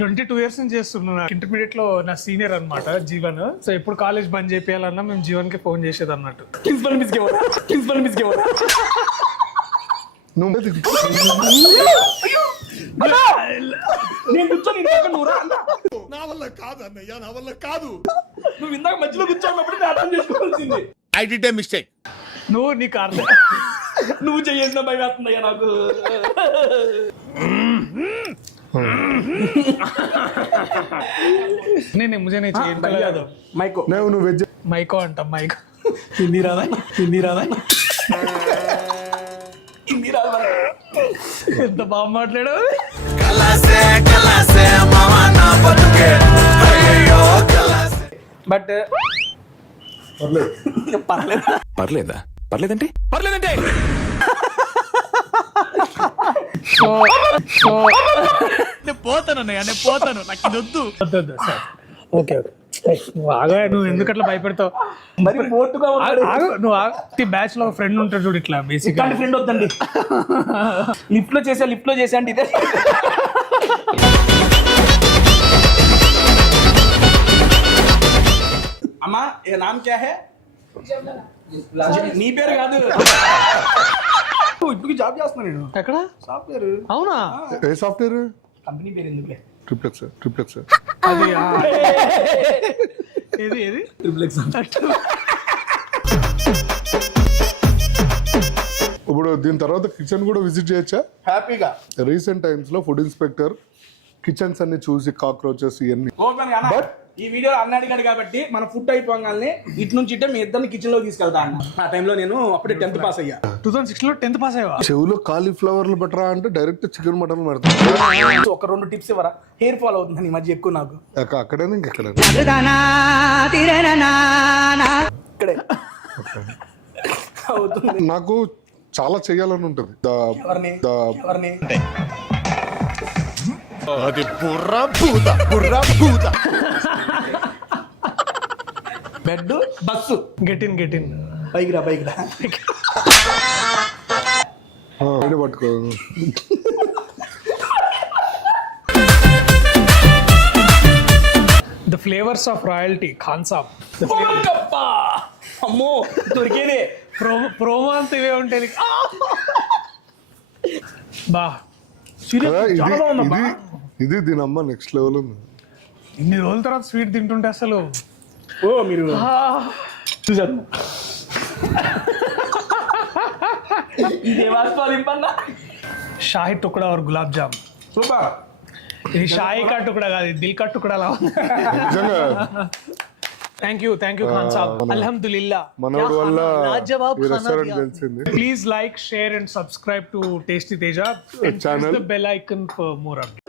22 years నుంచి చేస్తున్నా. Intermediate లో నా సీనియర్ అన్నమాట జీవన్. సో ఎప్పుడు కాలేజ్ బంద్ చేయాలన్నా మేము జీవన్ కి ఫోన్ చేసేది అన్నట్టు. ప్రిన్సిపల్ మిస్ నేను కూర్చొని నువ్వు రా అన్న. నా వల్ల కాదు అన్నయ్య, నా వల్ల కాదు. నువ్వు ఇందాక మధ్యలో కూర్చోన్నప్పుడు నేను అర్థం చేసుకోవాల్సింది. I did a mistake. నువ్వు నీకు అర్థం నువ్వు చేసిన భయం వేస్తుందయ్యా నాకు. నేను ముజే नहीं चाहिए इनका याद మైకో నువ్వు వెజ్ మైకో అంట మైకో. హిందీ రాదా హిందీ రాదా ఎంత బాగా మాట్లాడావు. బట్ పర్లేదంటే నేను పోతాను అన్నయ్య, నేను పోతాను, నాకు ఇది వద్దు. సార్ ఓకే ఓకే నువ్వు ఆగా, నువ్వు ఎందుకు అట్లా భయపెడతావు? మరి మోటుగా ఉన్నాడు. నువ్వు బ్యాచ్ లో ఫ్రెండ్ ఉంటాడు చూడు, ఇట్లా బేసిక్ ఇట్లాంటి ఫ్రెండ్ వద్దండి. లిఫ్ట్ లో చేసా అంటే ఇదే. అమ్మా ఏ నామ్ క్యా హై? నీ పేరు కాదు. ఇప్పుడు జాబ్ చేస్తున్నా నేను. ఎక్కడ? సాఫ్ట్వేర్. అవునా? ఏ సాఫ్ట్వేర్? కంపెనీ పేరు ఎందుకులే. ట్రిప్లెక్స్ అది ఏది ట్రిప్లెక్స్. ఇప్పుడు దీని తర్వాత కిచెన్ కూడా విజిట్ చేయొచ్చా? హ్యాపీగా. రీసెంట్ టైమ్స్ లో ఫుడ్ ఇన్స్పెక్టర్ కిచెన్స్ అన్ని చూసి కాక్రోచెస్ ఇవన్నీ. బట్ ఈ వీడియో అన్న అడిగాడు కాబట్టి మన ఫుడ్ అయిపోగానే ఇటు నుంచి ఇట్టే మీ ఇద్దరిని కిచెన్ లో తీసుకెళ్తా అన్న. ఆ టైంలో నేను అప్పుడే 10th పాస్ అయ్యా. 2006 లో 10th పాస్ అయ్యా. చెవులో కాలీఫ్లవర్లు బెటరా అంటే డైరెక్ట్ చికెన్ మటన్ పెడతాను. ఒక 2 టిప్స్ ఇవ్వరా? హెయిర్ ఫాల్ అవుతుంది ఈ మధ్య ఎక్కువ నాకు. అక్కడైనా ఇంకెక్కడ ఇక్కడే అవుతుంది. నాకు చాలా చెయ్యాలని ఉంటుంది. ఎవరిని అది బుర్రా భూత. Bed bus get in bike రా పట్టుకో. The flavours of royalty Khansaab. అమ్మో దొరికేదే. ప్రోమో అంతా ఇవే ఉంటాయి. బా ఇది దీని అమ్మ నెక్స్ట్ లెవెల్ ఉంది. ఇన్ని రోజుల తర్వాత స్వీట్ తింటుంటే అసలు ఓ మీరు చూసారు. షాహీ టుకడా और గులాబ్ జామ్. సూపర్. ఇది షాహీ కా టుకడా కాదు, దిల్ కా టుకడా లా. థ్యాంక్ యూ ఖాన్ సాబ్. అల్హమ్దులిల్లా మనోడు వల్ల ఈ రెస్టారెంట్ తెలిసింది. Please like, share and subscribe to tasty Teja and press the bell icon for more updates.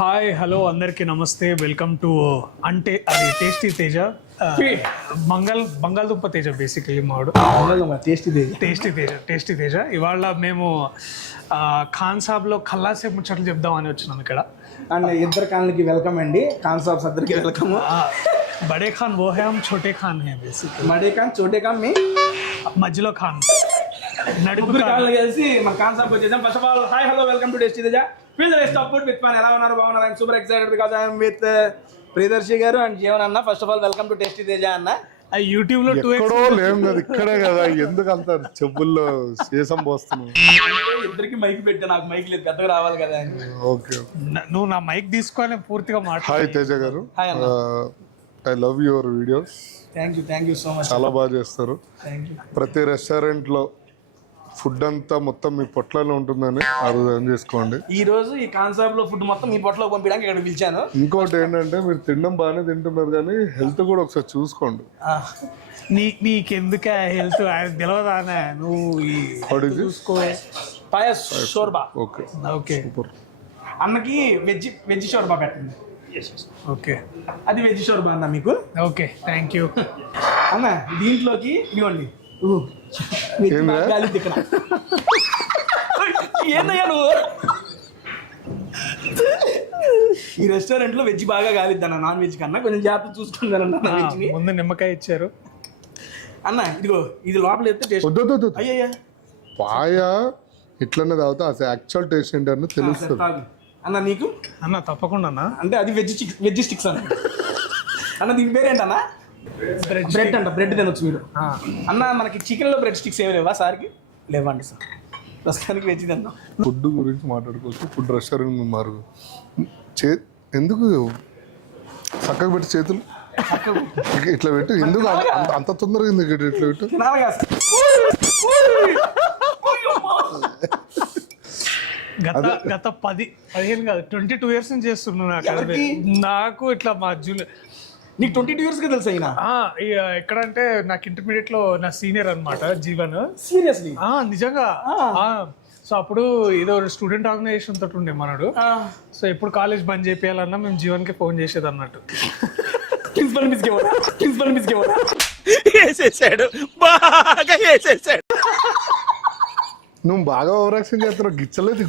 Hi hello అందరికీ నమస్తే. వెల్కమ్ టు అంటే అది టేస్టీ తేజ. బంగాళదుంప తేజ బేసికలీ మాడు. టేస్టీ తేజ. ఇవాళ మేము ఖాన్ సాబ్లో ఖల్లాసే ముచ్చట్లు చెప్దామని వచ్చినాం ఇక్కడ. అండ్ ఇద్దరు ఖాన్లకి వెల్కమ్ అండి. ఖాన్ సాబ్ అందరికి వెల్కమ్. బడే ఖాన్ वो है, हम छोटे खान है बेसिकली. బడే ఖాన్ చోటే ఖాన్ మీ మధ్యలో ఖాన్ నడుపు ఖాన్లు కలిసి మన ఖాన్ సాబ్ వచ్చేసాం. First of all hi hello welcome to tasty Teja. Feel the rest of food with fun. ఎలా ఉన్నారు? బాగున్నారు? I'm super excited because I am with Priyadarshi గారు అండ్ జీవన్ అన్న. First of all welcome to tasty Teja అన్న. యూట్యూబ్ లో ఎక్కడో లేం కదా, ఇక్కడే కదా. ఎందుకు అంత చెప్పుల్లో సీసం పోస్తున్నావు? ఇద్దరికి మైక్ పెట్టా, నాకు మైక్ లేదు, పెద్దగా రావాలి కదా అని. ఓకే, నువ్వు నా మైక్ తీసుకొని పూర్తిగా మాట్లాడు. హాయ్ తేజ గారు. I love your videos. Thank you so much. చాలా బాగా చేస్తారు. Thank you. ప్రతి రెస్టారెంట్ లో ఫుడ్ అంతా మొత్తం మీ పొట్లలో ఉంటుందని అర్థం చేసుకోండి. ఈ రోజు ఈ కాన్సెప్ట్ లో ఫుడ్ మొత్తం మీ పొట్టలో పంపించడానికి ఇక్కడ పిలిచాను. ఇంకోటి ఏంటంటే మీరు తినడం బాగానే తింటున్నారు కానీ హెల్త్ కూడా ఒకసారి చూసుకోండి. నీకెందుకే హెల్త్ తెలియదానే నువ్వు చూసుకో. పాయస్ షోర్బా. ఓకే ఓకే అన్నకి వెజ్ షోర్బా పెట్టండి. ఓకే అది వెజ్ షోర్బా అన్న మీకు. ఓకే థ్యాంక్ యూ అన్న దీంట్లోకి ఇవ్వండి. ఏంద్రా? ఏందయ్యా నువ్వు ఈ రెస్టారెంట్ లో వెజ్ బాగా కాలిద్ది అన్న, నాన్ వెజ్ కన్నా కొంచెం జాగ్రత్త చూసుకుందానన్న వెజ్ ని. ముందు నిమ్మకాయ ఇచ్చారు అన్న ఇదిగో ఇది లోపల ఎత్తే టేస్ట్. వద్దు అయ్యయ్యా పాయ ఇట్లనే తాగుతా అసలు యాక్చువల్ టేస్ట్ ఏంటని తెలుస్తుంది. అన్న నీకు అన్న తప్పకుండా అన్న. అంటే అది వెజ్ స్టిక్స్ అన్న. అన్న దీని పేరేంటన్నా? బ్రెడ్ అంట. బ్రెడ్ తినొచ్చు మీరు. అన్న మనకి చికెన్ లో బ్రెడ్ స్టిక్స్ ఏమి లేవా సార్కి? లేవండి సార్, ప్రస్తుతానికి వెజ్ తిన్నాం. ఫుడ్ గురించి మాట్లాడుకోవచ్చు. ఫుడ్ రెస్టారెంట్ మారు ఎందుకు చక్కగా పెట్టి చేతులు ఇట్లా పెట్టు. ఎందుకు అంత తొందరగా ఎందుకు ఇట్లా పెట్టు? గత 15 కాదు 22 years నుంచి చేస్తున్నా నాకు ఇట్లా మా జూనియర్. నీకు 22 years గా తెలుసు అయినా? ఎక్కడంటే నాకు ఇంటర్మీడియట్ లో నా సీనియర్ అన్నమాట జీవన్. సీరియస్లీ? నిజంగా. సో అప్పుడు ఏదో స్టూడెంట్ ఆర్గనైజేషన్ తోటి ఉండే మనడు. సో ఎప్పుడు కాలేజ్ బంద్ చేయాలన్నా మేము జీవన్ కి ఫోన్ చేసేది అన్నట్టు. ప్రిన్సిపల్ మిస్ వేసేసాడు, బాగా వేసేసాడు. నువ్వు బాగా ఓవర్ యాక్షన్ చేస్తున్నావు. గిచ్చలేదు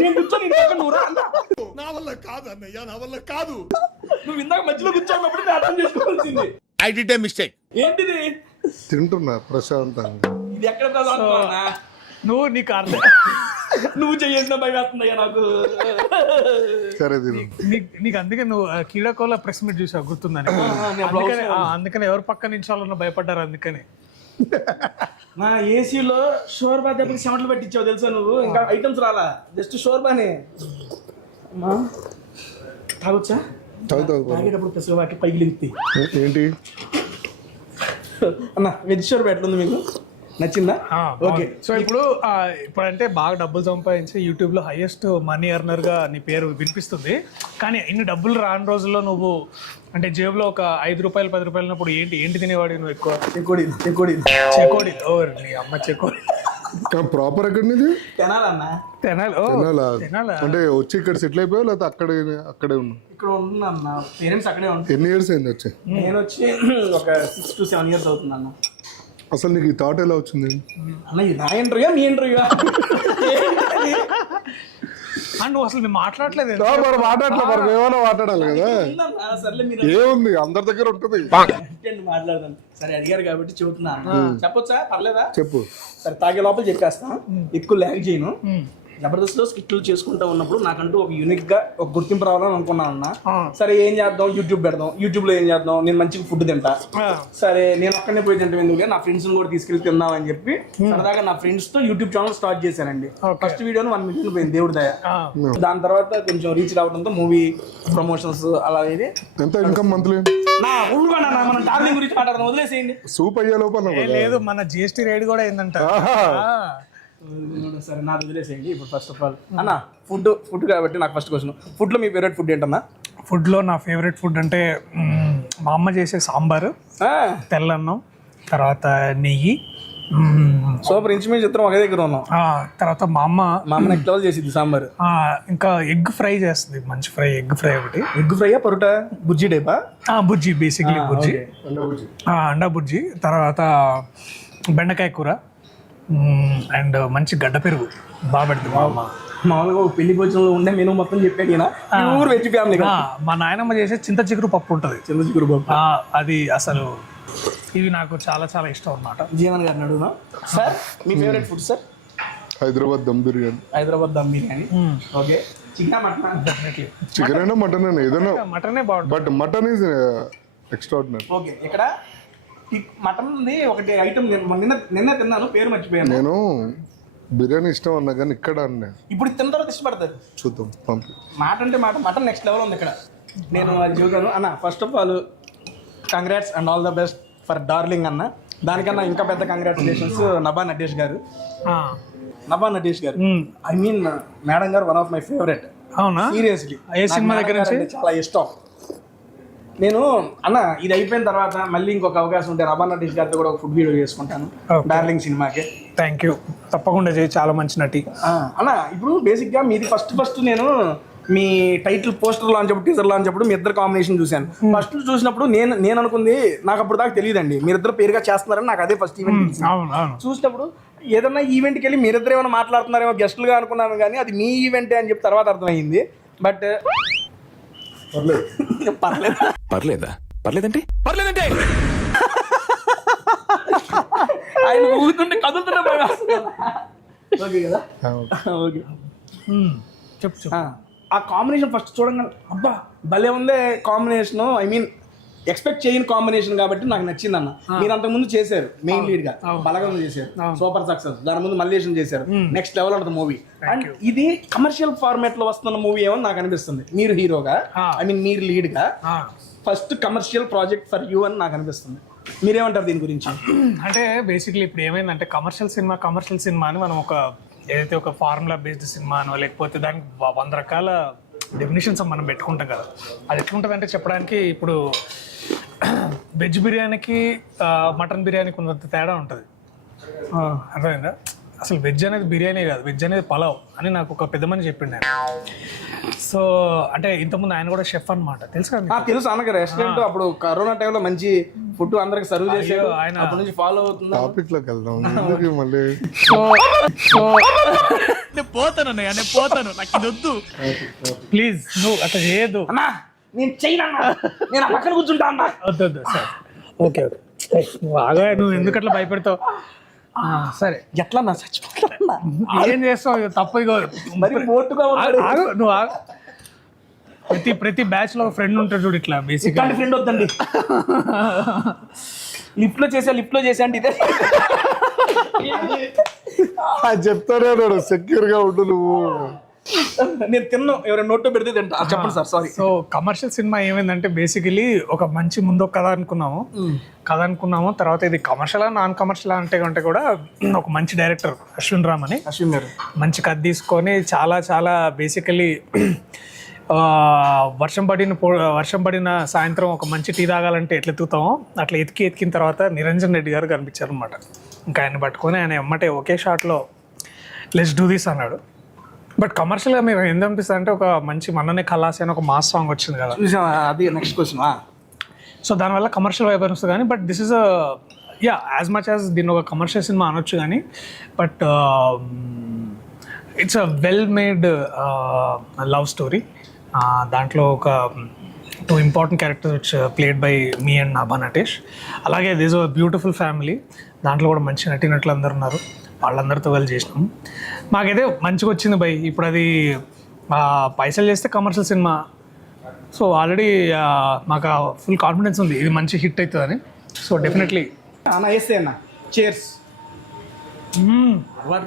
నేను కూర్చొని నువ్వు రా అన్న. నా వల్ల కాదు అన్నయ్య, నా వల్ల కాదు. నువ్వు ఇందాక మధ్యలో కూర్చోన్నప్పుడు నేను అర్థం చేసుకోవాల్సింది. I did a mistake. ఏంటిది? తింటున్నా ప్రశాంతంగా. ఇది ఎక్కడ ప్రశాంతమన్నా? నువ్వు నీకు అర్థం నువ్వు చేసిన భయం వేస్తుందయ్యా నాకు. సరే తిను. నీకు అందుకే నువ్వు కీడాకోల ప్రెస్ మీట్ చూసావు గుర్తుందని. అందుకని ఎవరు పక్క నిమిషాలన్నా భయపడ్డారు. అందుకని నా ఏసీలో షోర్బా దెబ్బకి చెమటలు పెట్టించావు తెలుసా నువ్వు. ఇంకా ఐటమ్స్ రాలా, జస్ట్ షోర్బానే. తాగొచ్చా? తాగేటప్పుడు పెసరవాకి పైకి లింక్తి. ఏంటి అన్న వెజ్ షోర్బా ఎట్లుంది మీకు? నచ్చిందా? ఓకే. సో ఇప్పుడంటే బాగా డబ్బులు సంపాదించి యూట్యూబ్ లో హైయెస్ట్ మనీ ఎర్నర్ గా నీ పేరు వినిపిస్తుంది. కానీ ఇన్ని డబ్బులు రాని రోజుల్లో నువ్వు అంటే జేబులో ఒక 5 రూపాయలు 10 రూపాయలు ఉన్నప్పుడు ఏంటి తినేవాడి నువ్వు ఎక్కువ? చెకోడి. నీ అమ్మ చెకోడి. ప్రాపర్ ఎక్కడి నుంచి? తినాలన్నా. తినాలా అంటే వచ్చి ఇక్కడ సెటిల్ అయిపోయావు లేకపోతే అక్కడే ఉన్నావు? ఇక్కడ ఉంటున్నా అన్న. పేరెంట్స్ అక్కడే ఉంటారు. ఎన్ని ఇయర్స్ అయింది వచ్చి? నేను వచ్చి ఒక 6 to 7 years అవుతుంది అన్న. అసలు నీకు ఈ థాట్ ఎలా వచ్చింది? అన్న ఇది నా ఇంటర్వ్యూ మీ ఇంటర్వ్యూ? నువ్వు అసలు మేము మాట్లాడలేదు. ఏమైనా మాట్లాడాలి కదా. సర్లే మీరు ఏముంది అందరి దగ్గర ఉంటుంది. మాట్లాడదాం. సరే అడిగారు కాబట్టి చెబుతున్నా. చెప్పొచ్చా? పర్లేదా? చెప్పు. సరే తాగే లోపల చెప్పేస్తా, ఎక్కువ ల్యాగ్ చేయను. జబర్దస్త్ లో స్కిట్లు చేసుకుంటూ ఉన్నప్పుడు నాకంటూ ఒక యూనిక్ గా ఒక గుర్తింపు రావాలని అనుకున్నాను అన్న. సరే ఏం చేద్దాం, యూట్యూబ్ పెడదాం. యూట్యూబ్ లో ఏం చేద్దాం, నేను మంచిగా ఫుడ్ తింటా. సరే నేను ఒక్కనే పోయి తింటాం ఎందుకు, నా ఫ్రెండ్స్ కూడా తీసుకెళ్ళి తిందాం అని చెప్పి సరదాగా నా ఫ్రెండ్స్ తో యూట్యూబ్ ఛానల్ స్టార్ట్ చేశానండి. ఫస్ట్ వీడియోని 1 million పోయింది, దేవుడి దయ. దాని తర్వాత కొంచెం రీచ్ రావడంతో మూవీ ప్రమోషన్స్ అలా ఇది. ఎంత ఇన్కమ్ మంత్లీ? నా ఊరుకోండి అన్న, మనం డార్లింగ్ గురించి మాట్లాడదాం, వదిలేసేయండి. సూప్ అయ్యే లోపల లేదు, మన GST రేట్ కూడా ఏందంట. సరే నా వదిలేసేయండి. ఇప్పుడు ఫస్ట్ ఆఫ్ ఆల్ అన్న ఫుడ్ కాబట్టి నాకు ఫస్ట్ క్వశ్చన్, ఫుడ్ లో మీ ఫేవరెట్ ఫుడ్ ఏంటన్నా? ఫుడ్ లో నా ఫేవరెట్ ఫుడ్ అంటే మా అమ్మ చేసే సాంబారు, తెల్లన్నం, తర్వాత నెయ్యి. సూపర్. ఇంచుమించు చిత్రం ఒకే దగ్గర ఉన్నాం. తర్వాత మా అమ్మ నెక్స్ట్ లెవెల్ చేసింది సాంబార్. ఇంకా ఎగ్ ఫ్రై చేస్తుంది, మంచి ఫ్రై. ఎగ్ ఫ్రై ఒకటి. ఎగ్ ఫ్రై పరోటా బుజ్జి టైపా? బుజ్జి, బేసిక్లీ బుజ్జి, అండా బుజ్జి. తర్వాత బెండకాయ కూర అండ్ మంచి గడ్డ పెరుగు బాగా పెడుతుంది మా అమ్మ. మామూలుగా పెళ్లి భోజనంలో ఉండే మెనూ మొత్తం చెప్పాడు ఈయన. ఊరు వెజ్ ఫ్యామిలీ. మా నాయనమ్మ చేసే చింత చిగురు పప్పు ఉంటుంది. చింత చిగురు పప్పు అది అసలు ఇవి నాకు చాలా చాలా ఇష్టం అన్నమాట. జీవన్ గారిని అడుగునా సార్, మీ favourite food sir? Hyderabad dum biryani. Hyderabad dum biryani. Okay. Chicken mutton? Definitely chicken అయినా మటన్ అయినా ఏదైనా మటనే బాగుంటుంది. But mutton is extraordinary. Okay. ఇక్కడ మటన్ ఉంది ఒకటి ఐటమ్ నిన్న తిన్నాను, పేరు మర్చిపోయాను. నేను బిర్యానీ ఇష్టం అన్నా కానీ ఇక్కడ అన్నా. ఇప్పుడు తిన్న తర్వాత ఇష్టపడతారు. చూద్దాం పంపి. మాట అంటే మటన్ నెక్స్ట్ లెవెల్ ఉంది ఇక్కడ. నేను అది చూసాను అన్న. First of all congrats and all the best for darling అన్న. దానికన్నా ఇంకా పెద్ద కంగ్రాచులేషన్స్ నభా నటేష్ గారు. నభా నటేష్ గారు ఐ మీన్ మేడం గారు వన్ ఆఫ్ మై ఫేవరెట్. అవునా? సీరియస్లీ ఏ సినిమా దగ్గర నుంచి? చాలా ఇష్టం. నేను అన్న ఇది అయిపోయిన తర్వాత మళ్ళీ ఇంకొక అవకాశం ఉంటే నభా నటేష్ గారితో కూడా ఒక ఫుడ్ వీడియో చేసుకుంటాను డార్లింగ్ సినిమాకి. థ్యాంక్ యూ, తప్పకుండా చేయి, చాలా మంచి నటి. అన్న ఇప్పుడు బేసిక్గా మీది ఫస్ట్ నేను మీ టైటిల్ పోస్టర్ లాంచ్ అప్పుడు టీజర్ లాంచ్ అప్పుడు మీ ఇద్దరు కాంబినేషన్ చూశాను. ఫస్ట్ చూసినప్పుడు నేను అనుకుంది, నాకు అప్పుడు దాకా తెలియదండి మీరిద్దరు పేరుగా చేస్తున్నారని. నాకు అదే ఫస్ట్ ఈవెంట్ చూసినప్పుడు ఏదన్నా ఈవెంట్కి వెళ్ళి మీరిద్దరు ఏమైనా మాట్లాడుతున్నారేమో గెస్ట్లుగా అనుకున్నాను, కానీ అది మీ ఈవెంటే అని చెప్పి తర్వాత అర్థమైంది. బట్ పర్లేదంటే ఆయన ఊగుతుంటే కదులుతుంటే భయం వేస్తుంది. ఓకే కదా? ఓకే చెప్పు. ఆ కాంబినేషన్ ఫస్ట్ చూడంగానే అబ్బా భలే ఉందే కాంబినేషన్. ఐ మీన్ ఎక్స్పెక్ట్ చేయని కాంబినేషన్ కాబట్టి నాకు నచ్చింది అన్న. మీరు అంతకుముందు చేశారు మెయిన్ లీడ్ గా బలగం చేశారు, సూపర్ సక్సెస్. దాని ముందు మల్లేశం చేశారు, నెక్స్ట్ లెవెల్ ఉంటుంది మూవీ. అండ్ ఇది కమర్షియల్ ఫార్మాట్ లో వస్తున్న మూవీ ఏమో నాకు అనిపిస్తుంది. మీరు హీరోగా ఐ మీన్ మీరు లీడ్ గా first commercial project for you అని నాకు అనిపిస్తుంది. మీరేమంటారు దీని గురించి? అంటే బేసిక్లీ ఇప్పుడు ఏమైందంటే కమర్షియల్ సినిమా అని మనం ఒక ఏదైతే ఒక ఫార్ములా బేస్డ్ సినిమా అనో లేకపోతే దానికి 100 రకాల డెఫినేషన్స్ మనం పెట్టుకుంటాం కదా. అది ఎట్లుంటుంది అంటే చెప్పడానికి ఇప్పుడు వెజ్ బిర్యానీకి మటన్ బిర్యానీకి ఉన్నంత తేడా ఉంటుంది. అర్థమైందా? అసలు వెజ్ అనేది బిర్యానీ కాదు, వెజ్ అనేది పలావ్ అని నాకు ఒక పెద్ద మనిషి చెప్పిండు ఆయన. సో అంటే ఇంతకుముందు ఆయన కూడా షెఫ్ అనమాట, తెలుసు కదా? తెలుసు. అనగా రెస్టారెంట్ అప్పుడు కరోనా టైంలో మంచి ఫుడ్ అందరికి సర్వ్ చేసాడు. ఆయన అప్పటి నుంచి ఫాలో అవుతుంది. టాపిక్ లోకి వెళ్దాం మళ్ళీ. పోతాను నాకు ఇది వద్దు ప్లీజ్, నువ్వు అట్లా చేయొద్దు. నేను చేయనన్నా, నేను పక్కన కూర్చుంటా అన్నా. వద్దు సార్. ఓకే నువ్వు ఆగా, నువ్వు ఎందుకు అట్లా భయపెడతావు? సరే ఎట్లా నా చచ్చిపోతారన్నా? ఏం చేస్తావు? తప్పు మరి మోటుగా నువ్వు ప్రతి బ్యాచ్ లో ఫ్రెండ్ ఉంటాడు చూడు, ఇట్లా బేసిక్ ఫ్రెండ్ వద్దండి. లిఫ్ట్ లో చేసా అంటే ఇదే చెప్తానే సెక్యూర్ గా ఉండు నువ్వు. నేను తిన్నా, ఎవరైనా నోట్లో పెడితే తింటా. చెప్పండి sir, sorry. So commercial cinema ఏమైందంటే బేసికలీ ఒక మంచి ముందు కథ అనుకున్నాము. తర్వాత ఇది కమర్షియల్ నాన్ కమర్షియల్ అంటే కూడా ఒక మంచి డైరెక్టర్ అశ్విన్ రామ్ అని మంచి కథ తీసుకొని చాలా బేసికలీ వర్షం పడిన సాయంత్రం ఒక మంచి టీ తాగాలంటే ఎట్లా ఎత్తుతామో అట్లా ఎతికిన తర్వాత నిరంజన్ రెడ్డి గారు కనిపించారు అనమాట. ఇంకా ఆయన పట్టుకొని ఆయన ఎమ్మటే ఒకే షాట్లో లెట్స్ డూ దిస్ అన్నాడు. బట్ కమర్షియల్గా మేము ఎంత అనిపిస్తుంది అంటే ఒక మంచి మననే ఖలాసి అని ఒక మాస్ సాంగ్ వచ్చింది కదా, అది నెక్స్ట్ క్వశ్చన్. సో దానివల్ల కమర్షియల్ వైపు అనిపిస్తుంది కానీ but this is as much as దీన్ని ఒక కమర్షియల్ సినిమా అనొచ్చు కానీ but it's a well made love story. దాంట్లో ఒక 2 important characters which played by me and Nabha Natesh. అలాగే దిస్ అ బ్యూటిఫుల్ ఫ్యామిలీ, దాంట్లో కూడా మంచి నటీనటులు అందరు ఉన్నారు, వాళ్ళందరితో వెళ్ళి చేసినాం. మాకైతే మంచిగా వచ్చింది బై. ఇప్పుడు అది పైసలు చేస్తే కమర్షియల్ సినిమా, సో ఆల్రెడీ మాకు ఫుల్ కాన్ఫిడెన్స్ ఉంది ఇది మంచి హిట్ అవుతుందని. సో డెఫినెట్లీ అన్న వేస్తే అన్న చేర్స్ వాటి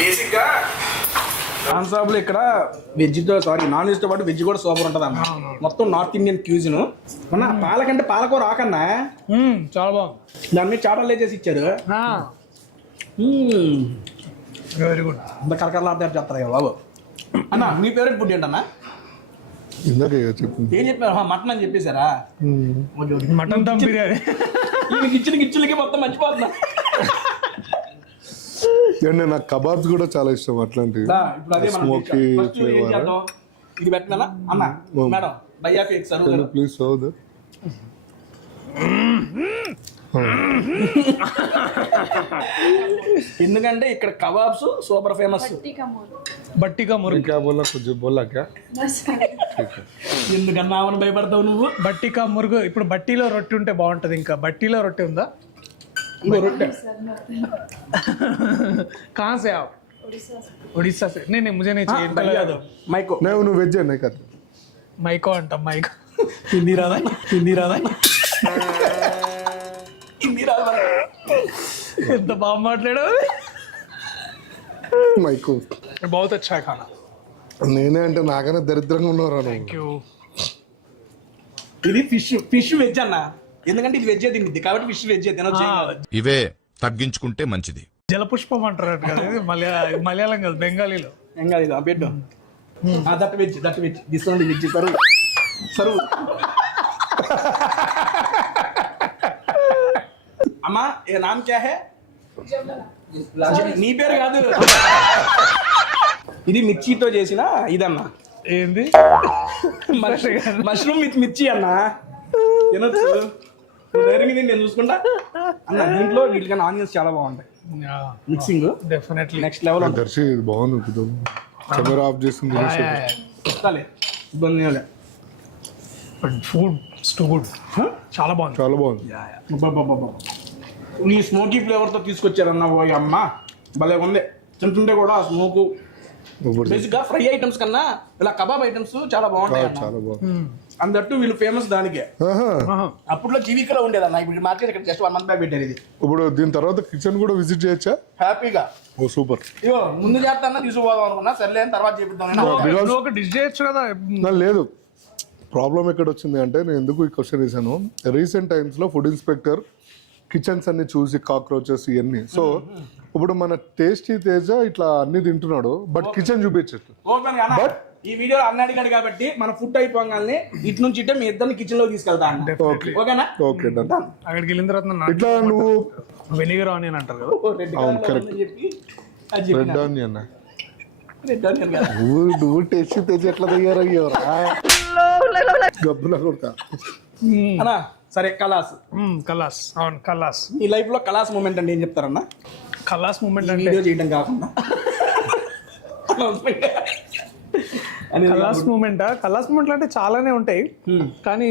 బేసిక్గా కాన్సాబ్లో ఇక్కడ నాన్ వెజ్తో పాటు వెజ్ కూడా సూపర్ ఉంటుంది అన్న. మొత్తం నార్త్ ఇండియన్ క్యూజిన్. అన్న పాలకంటే పాలకూర ఆకన్నా చాలా బాగుంది. దాని మీద చాటలు వేసేసి ఇచ్చారు. Very good. అంత కరకరలాడతారు చెప్తారు కదా బాబు. అన్న మీ ఫేవరెట్ ఫుడ్ ఏంటన్నా? ఇందాక చెప్పింది ఏం చెప్పారు? మటన్ అని చెప్పేశారా? మటన్ దమ్ బిర్యానీ. ఈయనకి ఇచ్చిన గిచ్చులకి మొత్తం మర్చిపోతున్నా. నాకు కబాబ్స్ కూడా చాలా ఇష్టం. అట్లాంటివి ఇప్పుడు అదే స్మోకీ ఫ్లేవర్. ఇది పెట్టినా అన్న మేడం భయ్యా cake serve please serve that. ఎందుకంటే ఇక్కడ కబాబ్స్ సూపర్ ఫేమస్. బట్టికా మురుగు. क्या बोला कुछ बोला क्या? ఎందుకన్నా ఆమెను భయపడతావు నువ్వు? బట్టికా మురుగు. ఇప్పుడు బట్టీలో రొట్టె ఉంటే బాగుంటుంది. ఇంకా బట్టీలో రొట్టె ఉందా? ఇంకో రొట్టె कहाँ से आप? उड़ीसा से. नहीं मुझे नहीं चाहिए. మైకో నువ్వు వెజ్ అనే కదా. మైకో అంటాం. మైకో హిందీ రాదా? హిందీ రాదా? ఎంత బాగా మాట్లాడావు. మైకో बहुत अच्छा है खाना. నేనే అంటే నాకైనా దరిద్రంగా ఉన్నారా నువ్వు థ్యాంక్ యూ. ఇది ఫిష్ వెజ్ అన్న, ఎందుకంటే ఇది వెజ్ తింది కాబట్టి ఫిష్ వెజ్ తినొచ్చు. ఇవే తగ్గించుకుంటే మంచిది. జలపుష్పం అంటారు కదా, ఇది మలయాళం కాదు, బెంగాలీలో. ఏం కాదు ఇది పెట్టు. దట్ వెజ్ తీసుకోండి, వెజ్ సరువు. అమ్మా ఏ నామ్ క్యా హే? నీ పేరు కాదు. ఇది మిర్చితో చేసిన ఇదన్నా. ఏంది? మష్రూమ్ విత్ మిర్చి అన్న, తినొచ్చు. నేను చూసుకుంటా అన్న. దీంట్లో వీటికన్నా ఆనియన్స్ చాలా బాగుంటాయి, మిక్సింగ్ డెఫినెట్లీ నెక్స్ట్ లెవెల్ ఉంటుంది. దర్శి ఇది బాగుంది, కెమెరా ఆఫ్ చేసింది. చెప్తాలే, ఇబ్బంది ఏం లే. ఫుడ్ టూ గుడ్, చాలా బాగుంది. చాలా బాగుంది. అబ్బబ్బబ్బబ్బ. ఈ స్మోకీ ఫ్లేవర్ తో తీసుకొచ్చారన్న, ఓ అమ్మ భలే ఉంది. తింటుంటే కూడా ఆ స్మోకు. ఇప్పుడు బేసిక్ గా ఫ్రై ఐటమ్స్ కన్నా ఇలా కబాబ్ ఐటమ్స్ చాలా బాగుంటాయి అన్న. చాలా బాగుంది. అందట్టు వీళ్ళు ఫేమస్ దానికే. ఆహా. అప్పట్లో జీవికలో ఉండేదన్న, ఇప్పుడు మార్కెట్ ఇక్కడ జస్ట్ 1 month బ్యాక్ పెట్టారు ఇది. ఇప్పుడు దీని తర్వాత కిచెన్ కూడా విజిట్ చేయొచ్చా? హ్యాపీగా. ఓ సూపర్. ఇగో ముందు చేస్తానా తీసుకుపోదాం అనుకున్నా, సర్లే అని తర్వాత చేపిద్దాం. నువ్వు ఒక డిష్ చేయొచ్చు కదా. లేదు, ప్రాబ్లం ఎక్కడ వచ్చింది అంటే, నేను ఎందుకు ఈ క్వశ్చన్ వేసాను, రీసెంట్ టైమ్స్లో ఫుడ్ ఇన్స్పెక్టర్ కిచెన్స్ అన్ని చూసి కాక్రోచెస్ ఇవన్నీ. సో ఇప్పుడు మన టేస్టీ తేజ ఇట్లా అన్ని తింటున్నాడు, బట్ కిచెన్ చూపించట్లేదు. ఓపెన్ గానా? ఈ వీడియో అన్న అడిగాడు కాబట్టి మన ఫుడ్ అయిపోగానే ఇటు నుంచి ఇట్టే మీ ఇద్దరిని కిచెన్ లో తీసుకెళ్తా అన్న. ఓకే ఓకేనా? Okay done. అక్కడికి వెళ్ళిన తర్వాత ఇట్లా నువ్వు వెనిగర్ ఆనియన్ అంటారు కదా. రెడ్ అవును, కలర్ correct. చెప్పి అది రెడ్ చెప్పిన. ఆనియన్. రెడ్ ఆనియన్ కదా. నువ్వు టేస్టీ తేజ ఎట్లా తయారయ్యావరా గబ్బులా కొడతా. అన్నా సరే, కలాస్. కలాస్. అవును, కలాస్. ఈ లైఫ్ లో కలాస్ మూమెంట్ అంటే ఏం చెప్తారన్నా? కలాస్ మూమెంట్ ఈ అంటే వీడియో చేయడం కాకుండా కలాస్ మూమెంట్. కలాస్ మూమెంట్లు అంటే చాలానే ఉంటాయి, కానీ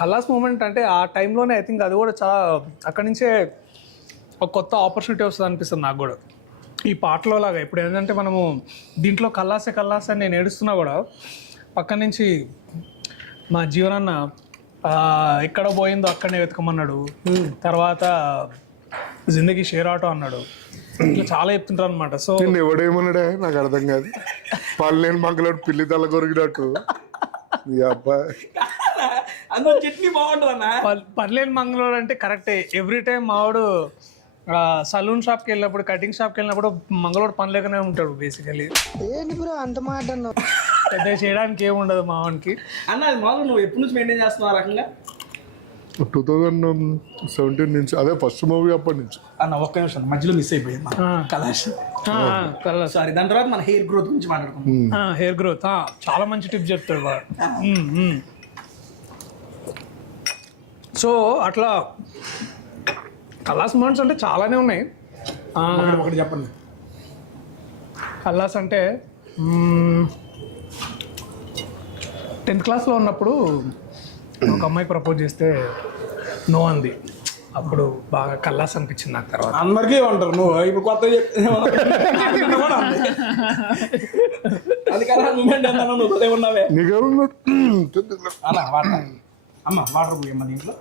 కలాస్ మూమెంట్ అంటే ఆ టైంలోనే ఐ థింక్ అది కూడా చాలా, అక్కడి నుంచే ఒక కొత్త ఆపర్చునిటీ వస్తుంది అనిపిస్తుంది నాకు కూడా. ఈ పాటలో లాగా ఇప్పుడు ఏంటంటే మనము దీంట్లో కల్లాసే కల్లాసే అని నేను ఏడుస్తున్నా కూడా పక్క నుంచి మా జీవనన్న ఎక్కడ పోయిందో అక్కడనే వెతకమన్నాడు, తర్వాత జిందగీ షేర్ ఆటో అన్నాడు, ఇట్లా చాలా చెప్తుంటారు అనమాట. సో నిన్ను ఎవడేమన్నాడే నాకు అర్థం కాదు. పల్లెని మంగళోడు పిల్లి తల కొరికినట్టు ఈ అబ్బాయి. అందులో చట్నీ బాగుంటుంది అన్న. పర్లేని మంగళూరు అంటే కరెక్టే. ఎవ్రీ టైం మావాడు సలూన్ షాప్కి వెళ్ళినప్పుడు, కటింగ్ షాప్కి వెళ్ళినప్పుడు మంగళూరు పని లేకనే ఉంటాడు బేసికలీ. పెద్ద చేయడానికి ఏముండదు మావానికి. అన్న అది మామూలు నువ్వు ఎప్పటి నుంచి మెయింటైన్ చేస్తున్నావు ఆ రకంగా? 2017 నుంచి, అదే ఫస్ట్ మూవీ అప్పటి నుంచి. అన్న ఒక్క నిమిషం మధ్యలో మిస్ అయిపోయింది కలాష్. సారీ, దాని తర్వాత మన హెయిర్ గ్రోత్ గురించి మాట్లాడుకుందాం. హెయిర్ గ్రోత్ చాలా మంచి టిప్ చెప్తాడు వాడు. సో అట్లా కల్లాస్ మూమెంట్స్ అంటే చాలానే ఉన్నాయి. ఒకటి చెప్పండి. కల్లాస్ అంటే 10th క్లాస్లో ఉన్నప్పుడు ఒక అమ్మాయి ప్రపోజ్ చేస్తే నో అంది. అప్పుడు బాగా కల్లాస్ అనిపించింది నాకు. తర్వాత అందరికీ ఉంటారు, నువ్వు ఇప్పుడు కొత్త అది కదా మూమెంట్ అన్నా, నువ్వు అదే ఉన్నావే. అన్న వాటర్, అమ్మ వాటర్ పోయమ్మ దీంట్లో.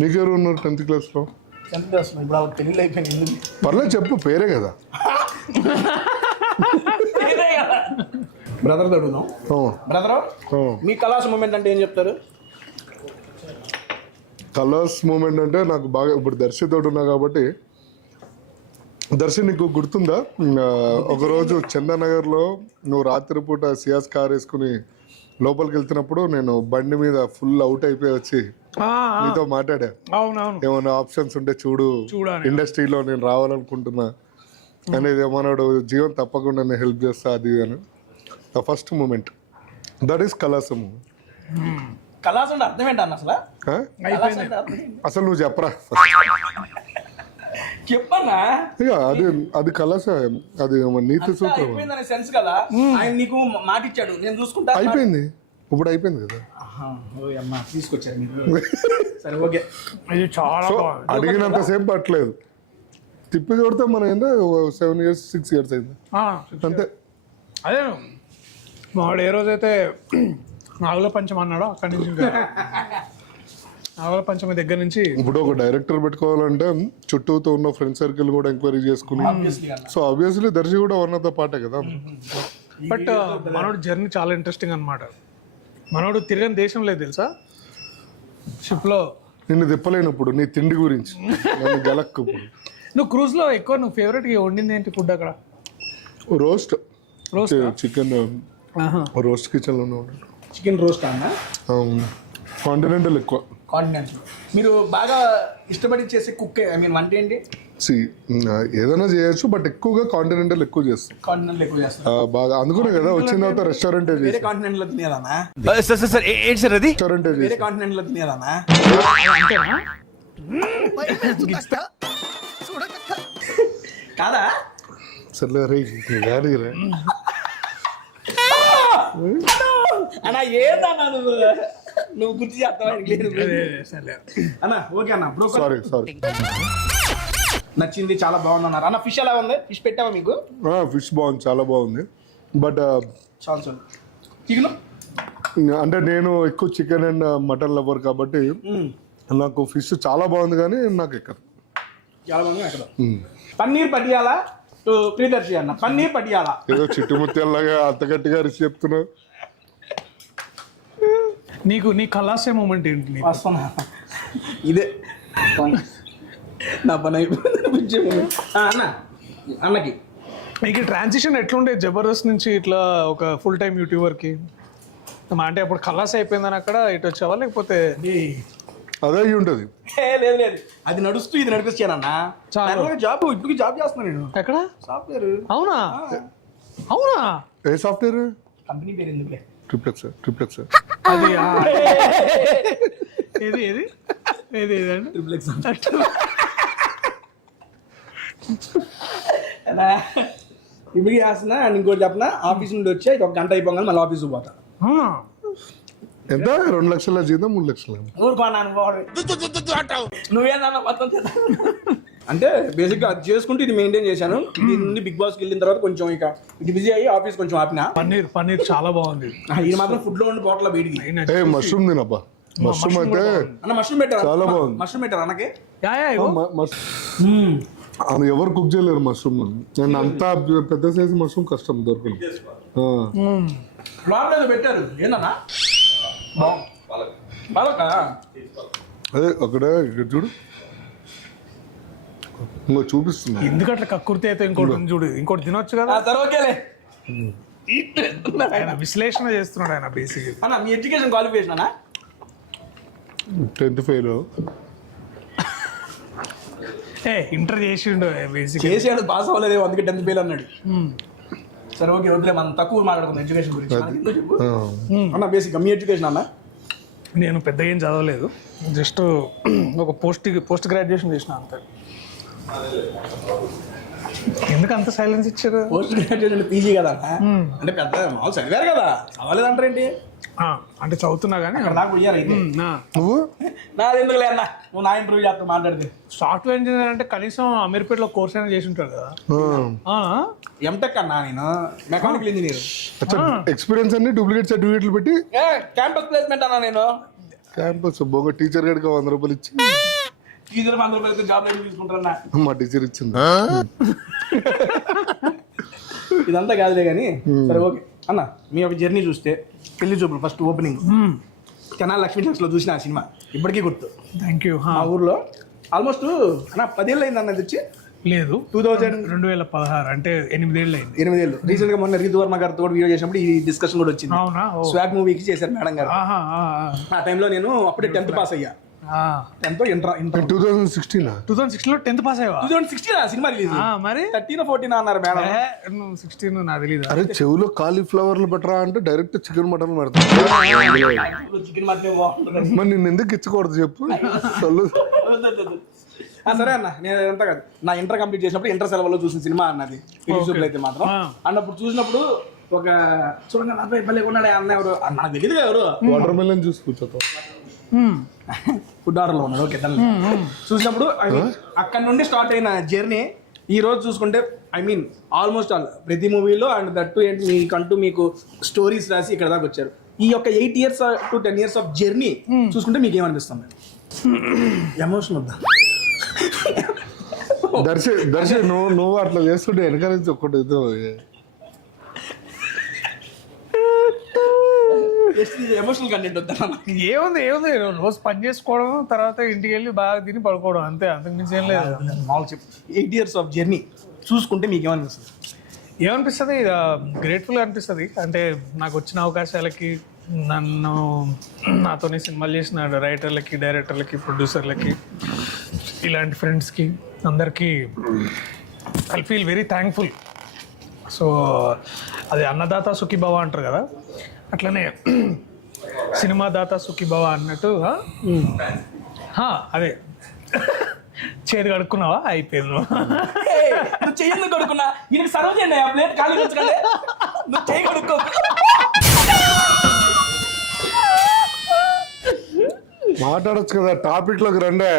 నీకెవరు ఉన్నారు 10th క్లాస్లో? 10th క్లాస్లో ఇప్పుడు వాళ్ళకి పెళ్ళి అయిపోయింది. పర్లేదు చెప్పు, పేరే కదా. బ్రదర్ అడుగుదాం. బ్రదర్, మీ కలాస్ మూమెంట్ అంటే ఏం చెప్తారు? కలర్స్ మూమెంట్ అంటే నాకు బాగా, ఇప్పుడు దర్శితోడు ఉన్నా కాబట్టి, దర్శి నీకు గుర్తుందా ఒకరోజు చందానగర్లో నువ్వు రాత్రిపూట సియాస్ కార్ వేసుకుని లోపలికి వెళ్తున్నప్పుడు నేను బండి మీద ఫుల్ అవుట్ అయిపోయి వచ్చి నీతో మాట్లాడా, ఏమైనా ఆప్షన్స్ ఉంటే చూడు, ఇండస్ట్రీలో నేను రావాలనుకుంటున్నా అనేది, ఏమన్నాడు, జీవన్ తప్పకుండా నేను హెల్ప్ చేస్తా అది అని. The first moment that is కలాస్ మూమెంట్. కలాస్ అంటే అర్థం ఏంటి అన్న అసలు? అసలు నువ్వు చెప్పరా చెప్పన్నా. ఇక అది అది కలాస, అది నీతి సూత్రం. సెన్స్ కదా, ఆయన నీకు మాట ఇచ్చాడు, నేను చూసుకుంటా. అయిపోయింది, ఇప్పుడు అయిపోయింది కదా. తీసుకొచ్చారు మీరు. సరే ఓకే. చాలా అడిగినంతసేపు పట్టలేదు, తిప్పి కొడితే మన ఏంటో 7 years 6 years అయింది అంతే. అదే వాడు ఏ రోజైతే నాగుల పంచం అన్నాడో అక్కడి నుంచి నావల పంచమి దగ్గర నుంచి ఇప్పుడు ఒక డైరెక్టర్ పెట్టుకోవాలంటే చుట్టూతో ఉన్న ఫ్రెండ్ సర్కిల్ కూడా ఎంక్వైరీ చేసుకుని సో ఆబ్వియస్లీ దర్శి కూడా వన్ ఆఫ్ ద పార్టే కదా. బట్ మనోడు జర్నీ చాలా ఇంట్రెస్టింగ్ అనమాట. మనోడు తిరగని దేశం లేదు తెలుసా షిప్లో. నిన్ను తిప్పలేనప్పుడు నీ తిండి గురించి నన్ను గెలక్కు. నువ్వు క్రూజ్లో ఎక్కువ నువ్వు ఫేవరెట్గా వండింది ఏంటి ఫుడ్ అక్కడ? రోస్ట్ చికెన్ రోస్ట్ కిచెన్లో ఉన్నాడు. చికెన్ రోస్ట్ అన్న కాంటినెంటల్ ఎక్కువ. కాంటినెంట్ మీరు బాగా ఇష్టపడి చేసే కుక్ ఐ మీన్ వంట ఏంటి? ఏదైనా చేయొచ్చు బట్ ఎక్కువగా కాంటినెంటల్ ఎక్కువ చేస్తాం. కాంటినెంట్ ఎక్కువ చేస్తారు బాగా అందుకునే కదా వచ్చిన తర్వాత రెస్టారెంట్ వేరే కాంటినెంట్ లో తినేదానా? రెస్టారెంట్ వేరే కాంటినెంట్ లో తినేదానా? కాదా? సర్లే రే గాడి రే అన్నా ఏదన్నా నువ్వు గుర్తు చేస్తావా? అన్న ఓకే అన్న బ్రో సారీ నచ్చింది చాలా బాగుంది అన్నారు అన్న. ఫిష్ ఎలా ఉంది? ఫిష్ పెట్టావా మీకు? ఫిష్ బాగుంది చాలా బాగుంది బట్ చాలు చాలు చికెన్ అంటే నేను ఎక్కువ చికెన్ అండ్ మటన్ లవర్ కాబట్టి నాకు ఫిష్ చాలా బాగుంది కానీ నాకు ఎక్కదు. చాలా బాగుంది అక్కడ. పన్నీర్ పటియాలా టు ప్రియదర్శి అన్న. పన్నీర్ పటియాలా ఏదో చిట్టుముత్యాలలాగా అంత గట్టిగా రిసి చెప్తున్నా. నీ కలాసే మూమెంట్ ఏంటి? వస్తున్నా ఇదే నా పని అయిపోయింది. అన్న అన్నకి నీకు ట్రాన్సిషన్ ఎట్లుండే జబర్దస్త్ నుంచి ఇట్లా ఒక ఫుల్ టైం యూట్యూబర్కి? అంటే అప్పుడు కలాస్ అయిపోయిందని అక్కడ ఇటు వచ్చావా లేకపోతే? అదే అయ్యి ఉంటుంది. లేదు లేదు అది నడుస్తూ ఇది నడిపిస్తానన్నా. జాబ్ ఇప్పుడు జాబ్ చేస్తున్నా నేను. ఎక్కడ? సాఫ్ట్వేర్. అవునా అవునా? ఏ సాఫ్ట్వేర్? కంపెనీ పేరు ఎందుకులే. ట్రిప్లెక్స్ అది ఏది ఏది ఏది ఏదండి? ట్రిప్లెక్స్ ఇప్పుడు చేస్తున్నా. ఇంకోటి చెప్పనా, ఆఫీస్ నుండి వచ్చా ఒక గంట అయిపోగానే మళ్ళీ ఆఫీస్కి పోతా. ఎంత 2 లక్షల జీతం 3 లక్షల నువ్వేనా మొత్తం అంటే బేసిక్గా అది చేసుకుంటూ ఇది మెయింటైన్ చేశాను. దీని నుండి బిగ్ బాస్కి వెళ్ళిన తర్వాత కొంచెం ఇక ఇది బిజీ అయ్యి ఆఫీస్ కొంచెం ఆపినా. పన్నీర్ చాలా బాగుంది. ఇది మాత్రం ఫుడ్ లో ఉండి బాటిల్ బయటికి. మష్రూమ్ తినబ్బా. మష్రూమ్ అయితే అన్న మష్రూమ్ పెట్టారు. చాలా బాగుంది. మష్రూమ్ పెట్టారు అన్నకి. అది ఎవరు కుక్ చేయలేరు మష్రూమ్. నేను అంతా పెద్ద సైజు మష్రూమ్ కష్టం దొరకదు. లోపల పెట్టారు ఏందన్నా? అదే అక్కడ ఇక్కడ చూడు ఇంకో చూపిస్తున్నా. ఎందుకట్లా కక్కుర్తి అయితే ఇంకోటి ఉంది చూడు, ఇంకోటి తినొచ్చు కదా. సరే ఓకేలే. ఆయన విశ్లేషణ చేస్తున్నాడు ఆయన బేసిక్. అన్న మీ ఎడ్యుకేషన్ క్వాలిఫికేషన్ అన్నా? 10th fail. ఇంటర్ చేసిండు బేసిక్. చేసాడు పాస్ అవ్వలేదు అందుకే 10th ఫెయిల్ అన్నాడు. సరే ఓకే వదిలే మనం తక్కువ మాట్లాడుకుందాం ఎడ్యుకేషన్ గురించి. అన్న బేసిక్ మీ ఎడ్యుకేషన్ అన్న? నేను పెద్దగా ఏం చదవలేదు, జస్ట్ ఒక పోస్ట్ గ్రాడ్యుయేషన్ చేసిన అంతే. ఎందుకు అంత సైలెన్స్ ఇచ్చారు? పోస్ట్ గ్రాడ్యుయేషన్ పీజీ కదా అంటే పెద్ద మామూలు చదివారు కదా, చదవలేదంటారేంటి? అంటే చదువుతున్నా కానీ అక్కడ దాకా పోయారు. అయితే నువ్వు నాది ఎందుకులే అన్న, నువ్వు నా ఇంటర్వ్యూ చేస్తా మాట్లాడితే. సాఫ్ట్వేర్ ఇంజనీర్ అంటే కనీసం అమీర్పేటలో కోర్స్ అయినా చేసి ఉంటారు కదా. ఎంటెక్ అన్నా నేను మెకానికల్ ఇంజనీర్. ఎక్స్పీరియన్స్ అన్ని డూప్లికేట్ సర్టిఫికేట్లు పెట్టి క్యాంపస్ ప్లేస్మెంట్ అన్నా నేను. క్యాంపస్ బొగ టీచర్ గడికి 100 రూపాయలు ఇచ్చి టీచర్ 100 రూపాయలతో జాబ్ ఏమి తీసుకుంటారన్నా? మా టీచర్ ఇచ్చింది. ఇదంతా కాదులే కానీ సరే ఓకే అన్న. మీ ఒక జర్నీ చూస్తే పెళ్లి చూపులు ఫస్ట్ ఓపెనింగ్ కెనాల్ లక్ష్మీ లో చూసిన ఆ సినిమా ఇప్పటికీ గుర్తు. Thank you. మా ఊర్లో ఆల్మోస్ట్ అన్న 10 ఏళ్ళు అయింది అన్నది వచ్చి. లేదు 2016 అంటే 8 ఏళ్ళు అయింది. 8 ఏళ్ళు. రీసెంట్ గా మొన్న రీతు వర్మ గారితో వీడియో చేసినప్పుడు ఈ డిస్కషన్ కూడా వచ్చింది. అవునా? స్వాగ్ మూవీకి చేశారు మేడం గారు. ఆ టైంలో నేను అప్పుడే 10th పాస్ అయ్యా. 10th ఇంటర్ 2016 లో 10th పాస్ అయ్యా. 2016 సినిమా రిలీజ్. మరి 13 14 అన్నారు మేడం. 16 నాకు తెలీదు. అరే చెవులో కాలీఫ్లవర్లు పెట్టరా అంటే డైరెక్ట్ చికెన్ మటన్ పెడతా. చికెన్ మటన్ బాగుంటుంది. మరి నిన్ను ఎందుకు ఇచ్చకూడదు చెప్పు. సరే అన్న, నేను అంతా కాదు నా ఇంటర్ కంప్లీట్ చేసినప్పుడు ఇంటర్ సెలవుల్లో చూసిన సినిమా అన్నది పెళ్లి చూపులు అయితే మాత్రం. అన్నప్పుడు చూసినప్పుడు ఒక చూడండి అబ్బాయి భలే ఉన్నాడే అన్న. ఎవరు నాకు తెలియదు ఎవరు. వాటర్ మెలన్ చూసి కూర్చోతాం. ఫుడ్ ఆర్డర్లో ఉన్నాడు. ఓకే చూసినప్పుడు అక్కడ నుండి స్టార్ట్ అయిన జర్నీ ఈ రోజు చూసుకుంటే ఐ మీన్ ఆల్మోస్ట్ ఆల్ ప్రతి మూవీలో అండ్ దట్టు ఏంటి మీకంటూ మీకు స్టోరీస్ రాసి ఇక్కడ దాకా వచ్చారు. ఈ యొక్క 8 years to 10 years of journey చూసుకుంటే మీకు ఏమనిపిస్తుంది? ఎమోషన్ వద్దా? దర్శి నువ్వు అట్లా చేస్తుంటే వెనక నుంచి ఒకటి ఎమోషనల్ కంటెంట్ వద్దా? ఏముంది రోజు పని చేసుకోవడం, తర్వాత ఇంటికి వెళ్ళి బాగా తిని పడుకోవడం, అంతే, అంతకు మించి ఏం లేదు. మామూలు చెప్పు. 8 years ఆఫ్ జర్నీ చూసుకుంటే మీకు ఏమనిపిస్తుంది? ఏమనిపిస్తుంది, గ్రేట్ఫుల్గా అనిపిస్తుంది. అంటే నాకు వచ్చిన అవకాశాలకి, నన్ను నాతోనే సినిమాలు చేసిన రైటర్లకి, డైరెక్టర్లకి, ప్రొడ్యూసర్లకి, ఇలాంటి ఫ్రెండ్స్కి అందరికీ I feel very thankful. So అది అన్నదాత సుఖీభవ అంటారు కదా, అట్లనే సినిమా దాత సుఖీభవ అన్నట్టు. అదే చేతి కడుక్కున్నావా? అయిపోయింది. నువ్వు చెయ్యి కడుక్కున్నా, ఈయనకి సర్వ్ చేయండి, ఆ ప్లేట్ ఖాళీ ఉంచకండి, నువ్వు చేయి కడుక్కో. మాట్లాడొచ్చు కదా, టాపిక్ లోకి రండి.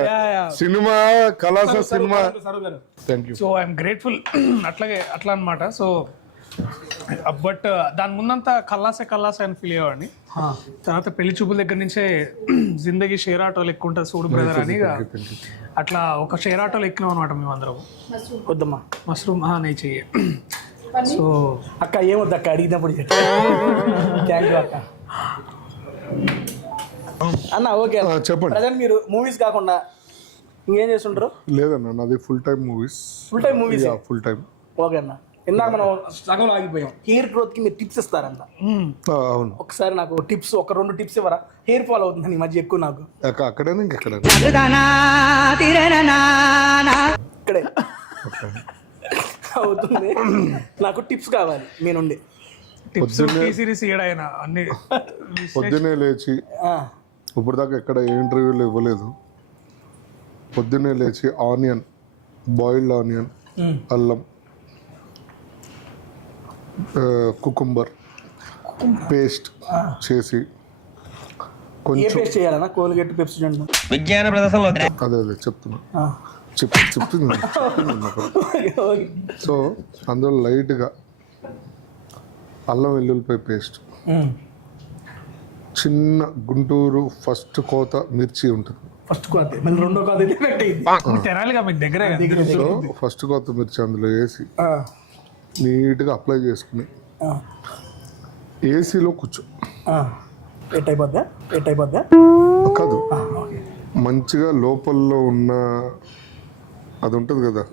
సినిమా కళాస cinema. Thank you. So I'm grateful. అట్లా అనమాట. సో బట్ దాని ముందంతా కల్లాసే అని ఫీల్ అయ్యేవాడిని. తర్వాత పెళ్లి చూపుల దగ్గర నుంచే జిందగీ షేర్ ఆటోలు ఎక్కువ ఉంటుంది చూడు బ్రదర్ అని, అట్లా ఒక షేర్ ఆటోలు ఎక్కినాం అనమాట మేము అందరం. వద్దమ్మా మష్రూమ్ నెయ్యి చెయ్యి. సో అక్క ఏమొద్దు అక్క, అడిగినప్పుడు థ్యాంక్ యూ అక్క. అన్న ఓకే చెప్పండి. ప్రజెంట్ మీరు మూవీస్ కాకుండా ఇంకేం చేస్తుంటారు? లేదన్నా, నాది full time movies. Full time. Okay అన్న, ఇందాక మనం సగం ఆగిపోయాం. హెయిర్ గ్రోత్ కి మీరు టిప్స్ ఇస్తారంట. అవును, ఒకసారి నాకు టిప్స్, ఒక 2 టిప్స్ ఇవ్వరా? హెయిర్ ఫాల్ అవుతుంది ఈ మధ్య ఎక్కువ నాకు. అక్కడే ఇంకెక్కడ ఇక్కడే అవుతుంది. నాకు టిప్స్ కావాలి మీ నుండి. పొద్దున్నే లేచి, ఇప్పుడు దాకా ఎక్కడ ఏ ఇంటర్వ్యూలు ఇవ్వలేదు, పొద్దున్నే లేచి ఆనియన్, బాయిల్డ్ ఆనియన్, అల్లం, కుకుంబర్ పేస్ట్ చేసి కొంచెం చేయాలన్నా కోల్గేట్ పెప్సీ విజ్ఞాన ప్రదర్శనలో అదే చెప్తున్నా చెప్తుంది. సో అందులో లైట్గా అల్లం వెల్లుల్లిపాయ పేస్ట్, చిన్న గుంటూరు ఫస్ట్ కోత మిర్చి ఉంటుంది. ఫస్ట్ కోత రెండో కోత సో ఫస్ట్ కోత మిర్చి అందులో వేసి నీట్గా అప్లై చేసుకుని ఏసీలో కూర్చో. కాదు, మంచిగా లోపల్లో ఉన్న అది ఉంటుంది కదా,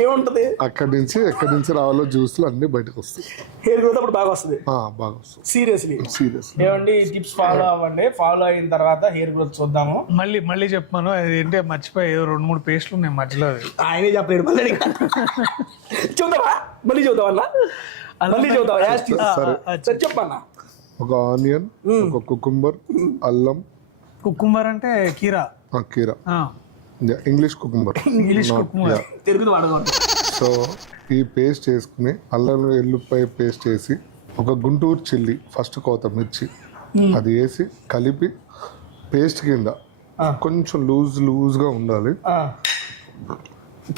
ఏముంటది ఎక్కడి నుంచి రావాలో జ్యూస్లు అన్ని బయటకు వస్తాయి. హెయిర్ గ్రోత్ అప్పుడు బాగా వస్తుంది. సీరియస్లీ ఏమండి, టిప్స్ ఫాలో అవ్వండి. ఫాలో అయిన తర్వాత హెయిర్ గ్రోత్ చూద్దాము. మళ్ళీ చెప్పాను, ఏంటి మర్చిపోయి 2-3 పేస్ట్లు ఉన్నాయి మధ్యలో. ఆయనే చెప్పలేడు, మళ్ళీ చూద్దామా? మళ్ళీ చూద్దామన్నా, మళ్ళీ చూద్దాం. చెప్పన్నా, ఒక ఆనియన్, ఒక కుకుంబర్, అల్లం. కుకుంబర్ అంటే కీరా. English cucumber. సో ఈ పేస్ట్ వేసుకుని అల్లం వెల్లుల్లిపాయ పేస్ట్ వేసి, ఒక గుంటూరు చిల్లీ ఫస్ట్ కోత మిర్చి అది వేసి కలిపి పేస్ట్ కింద కొంచెం లూజ్గా ఉండాలి.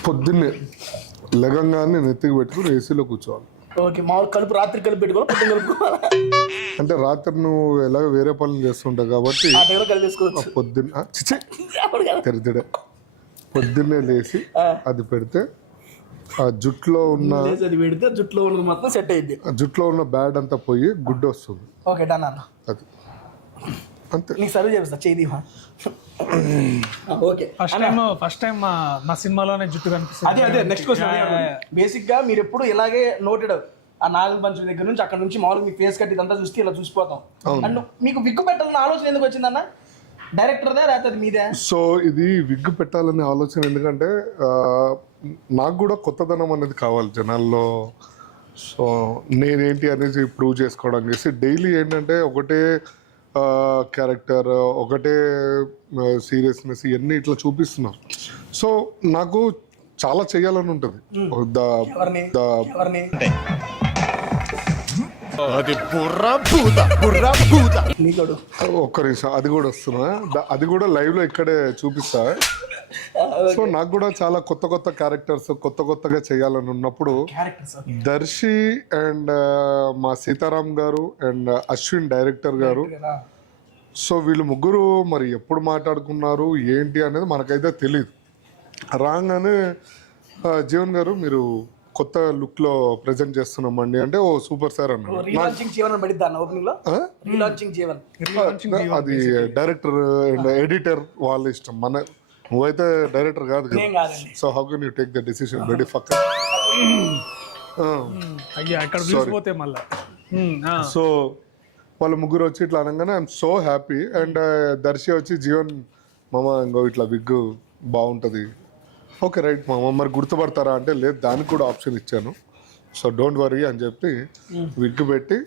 పొద్దున్నే లెగంగానే నెత్తికి పెట్టుకుని ఏసీలో కూర్చోవాలి. ఓకే, మామూలు కలుపు రాత్రి కలిపి పెట్టుకోవాలి, పొద్దున్న కలుపుకోవాలి. అంటే రాత్రి నువ్వు ఎలాగ వేరే పనులు చేస్తుంటావు కాబట్టి తెరితడే పొద్దున్నే లేచి అది పెడితే ఆ జుట్లో ఉన్న మొత్తం సెట్ అయింది. జుట్లో ఉన్న బ్యాడ్ అంతా పోయి గుడ్డు వస్తుంది. ఓకే డన్ అన్న, అది అంతే. నీకు సర్వ్ చేస్తా చేయి. ఓకే, ఫస్ట్ టైం మా సినిమాలోనే జుట్టు కనిపిస్తుంది. అదే నెక్స్ట్ క్వశ్చన్. బేసిక్ గా మీరు ఎప్పుడు ఇలాగే నోటెడ్, ఆ నాగల పంచుల దగ్గర నుంచి అక్కడ నుంచి మామూలుగా మీ ఫేస్ కట్ ఇదంతా చూస్తే ఇలా చూసిపోతాం. అండ్ మీకు విగ్గు పెట్టాలన్న ఆలోచన ఎందుకు వచ్చిందన్న? డైరెక్టర్దా లేకపోతే మీదే? సో ఇది విగ్గు పెట్టాలనే ఆలోచన ఎందుకంటే నాకు కూడా కొత్తదనం అనేది కావాలి జనాల్లో. సో నేనేంటి అనేది ప్రూవ్ చేసుకోవడం చేసి డైలీ ఏంటంటే ఒకటే క్యారెక్టర్, ఒకటే సీరియస్నెస్ ఇవన్నీ ఇట్లా చూపిస్తున్నాం. సో నాకు చాలా చెయ్యాలని ఉంటుంది. ఒక్క నిమిషం, అది కూడా వస్తున్నా, అది కూడా లైవ్ లో ఇక్కడే చూపిస్తా. సో నాకు కూడా చాలా కొత్త క్యారెక్టర్స్ కొత్తగా చేయాలని ఉన్నప్పుడు దర్శి అండ్ మా సీతారాం గారు అండ్ అశ్విన్ డైరెక్టర్ గారు సో వీళ్ళు ముగ్గురు మరి ఎప్పుడు మాట్లాడుకున్నారు ఏంటి అనేది మనకైతే తెలియదు. రాగానే జీవన్ గారు మీరు కొత్త లుక్ లో ప్రెజెంట్ చేస్తున్నామండి అంటే ఓ సూపర్ సార్ అన్నారు. రీలాంచింగ్ జీవన్ అని పడిద్దా అన్న ఓపెనింగ్ లో? రీలాంచింగ్ జీవన్ అది డైరెక్టర్ అండ్ ఎడిటర్ వాళ్ళ ఇష్టం. నువ్వైతే డైరెక్టర్ కాదు కదా. ఏం కాదండి. So how can you take the decision very fuck. అయ్యా ఇక్కడ చూసిపోతే మళ్ళా సో వాళ్ళ ముగ్గురు వచ్చి ఇట్లా అనగానే I'm so happy. And Darshi వచ్చి జీవన్ మామ ఇంకో ఇట్లా విగ్ బాగుంటుంది. ఓకే రైట్ మామ మరి గుర్తుపడతారా అంటే లేదు దానికి కూడా ఆప్షన్ ఇచ్చాను. సో డోంట్ వరీ అని చెప్పి విగ్ పెట్టి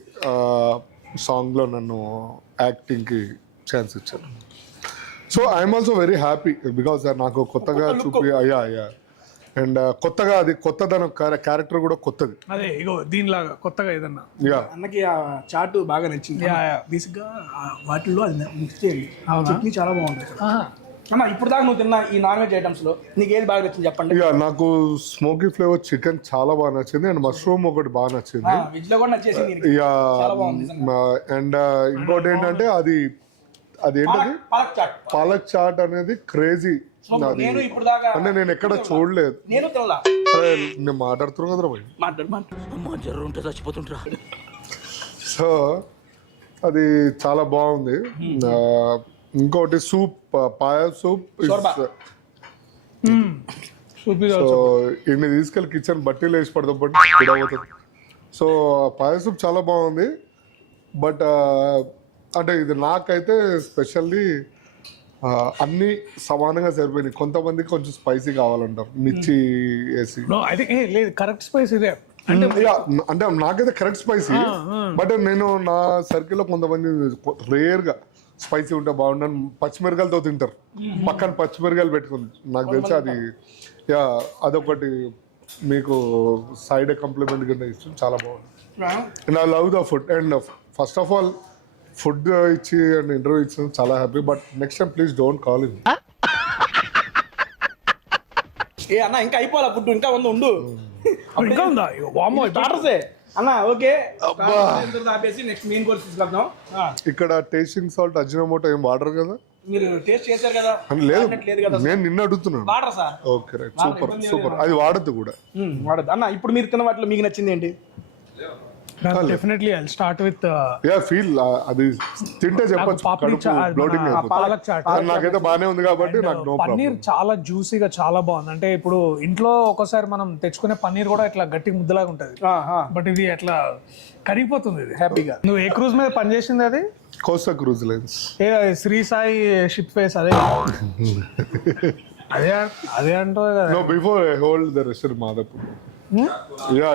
సాంగ్లో నన్ను యాక్టింగ్కి ఛాన్స్ ఇచ్చాను. So I'm also very happy because నాకు కొత్తగా అయ్యా అండ్ కొత్తగా అది కొత్తదనం క్యారెక్టర్ కూడా కొత్తది. అదే ఇగో దీనిలాగా కొత్తగా ఏదన్నా. యా అన్నకి ఆ చాట్ బాగా నచ్చింది. బేసిక్ గా వాటిల్లో అది మిక్స్ చేయండి. చట్నీ చాలా బాగుంటుంది. అన్న ఇప్పుడు దాకా నువ్వు తిన్న ఈ నాన్ వెజ్ ఐటమ్స్ లో నీకు ఏది బాగా నచ్చింది చెప్పండి. యా నాకు స్మోకీ ఫ్లేవర్ చికెన్ చాలా బాగా నచ్చింది అండ్ మష్రూమ్ ఒకటి బాగా నచ్చింది. వెజ్ లో కూడా నచ్చేసింది. యా అండ్ ఇంకోటి ఏంటంటే అది ఏంటది పాలక్ చాట్ అనేది క్రేజీ. నేను ఇప్పుడు దాకా అంటే నేను ఎక్కడ చూడలేదు. నేను తినలా. నేను మాట్లాడుతున్నాను కదరా భయ్. చచ్చిపోతుంటా. సో అది చాలా బాగుంది. ఇంకోటి సూప్ పాయా సూప్. సో ఇన్ని తీసుకెళ్ళి కిచెన్ బట్టీలు వేసి పడతాం. సో పాయా సూప్ చాలా బాగుంది. బట్ అంటే ఇది నాకైతే స్పెషల్లీ అన్ని సమానంగా సరిపోయినాయి. కొంతమందికి కొంచెం స్పైసీ కావాలంటారు మిర్చి వేసి. లేదు కరెక్ట్ స్పైస్ ఇదే అంటే నాకైతే కరెక్ట్ స్పైసీ. బట్ నేను నా సర్కిల్లో కొంతమంది రేర్గా స్పైసీ ఉంటే బాగుండని పచ్చిమిరకాయలతో తింటారు. పక్కన పచ్చిమిరకాయలు పెట్టుకుంది. నాకు తెలిసి అది అదొకటి మీకు సైడ్ కాంప్లిమెంట్ కింద ఇష్టం. చాలా బాగుంది. And I love the food. And first of all food ఇచ్చి అండ్ ఇంటర్వ్యూ ఇచ్చిన చాలా happy. But next time please don't call in. ఏ అన్న ఇంకా అయిపోవాలా ఫుడ్ ఇంకా ఉండు ఇంకా ఉందా? స్టార్టర్సే అన్న. ఓకే ఆపేసి నెక్స్ట్ మెయిన్ కోర్స్ తీసుకెళ్తాం. ఇక్కడ టేస్టింగ్ సాల్ట్ అజినోమోటో ఏం వాడరు కదా? మీరు టేస్ట్ చేశారు కదా? లేదు కదా నేను నిన్న అడుగుతున్నాను. వాడరా సార్? ఓకే రైట్ సూపర్ అది వాడద్దు కూడా. వాడద్దు అన్న. ఇప్పుడు మీరు తిన్న వాటిలో మీకు నచ్చింది ఏంటి? Definitely I start with feel అది తింటే చెప్పొచ్చు. పాలక్ చాట్ నాకైతే బానే ఉంది కాబట్టి నాకు నో ప్రాబ్లం. పన్నీర్ చాలా జ్యూసీగా చాలా బాగుంది. అంటే ఇప్పుడు ఇంట్లో ఒకసారి మనం తెచ్చుకునే పన్నీర్ కూడా ఇట్లా గట్టి ముద్దలాగా ఉంటది. బట్ ఇది అట్లా కరిగిపోతుంది ఇది హ్యాపీగా. నువ్వు ఏ క్రూజ్ మీద పనిచేసింది? అది Costa cruise lines. Shri Sai ship face అదే అదే అదే అంటో no before I hold the restaurant Madhapur. Yeah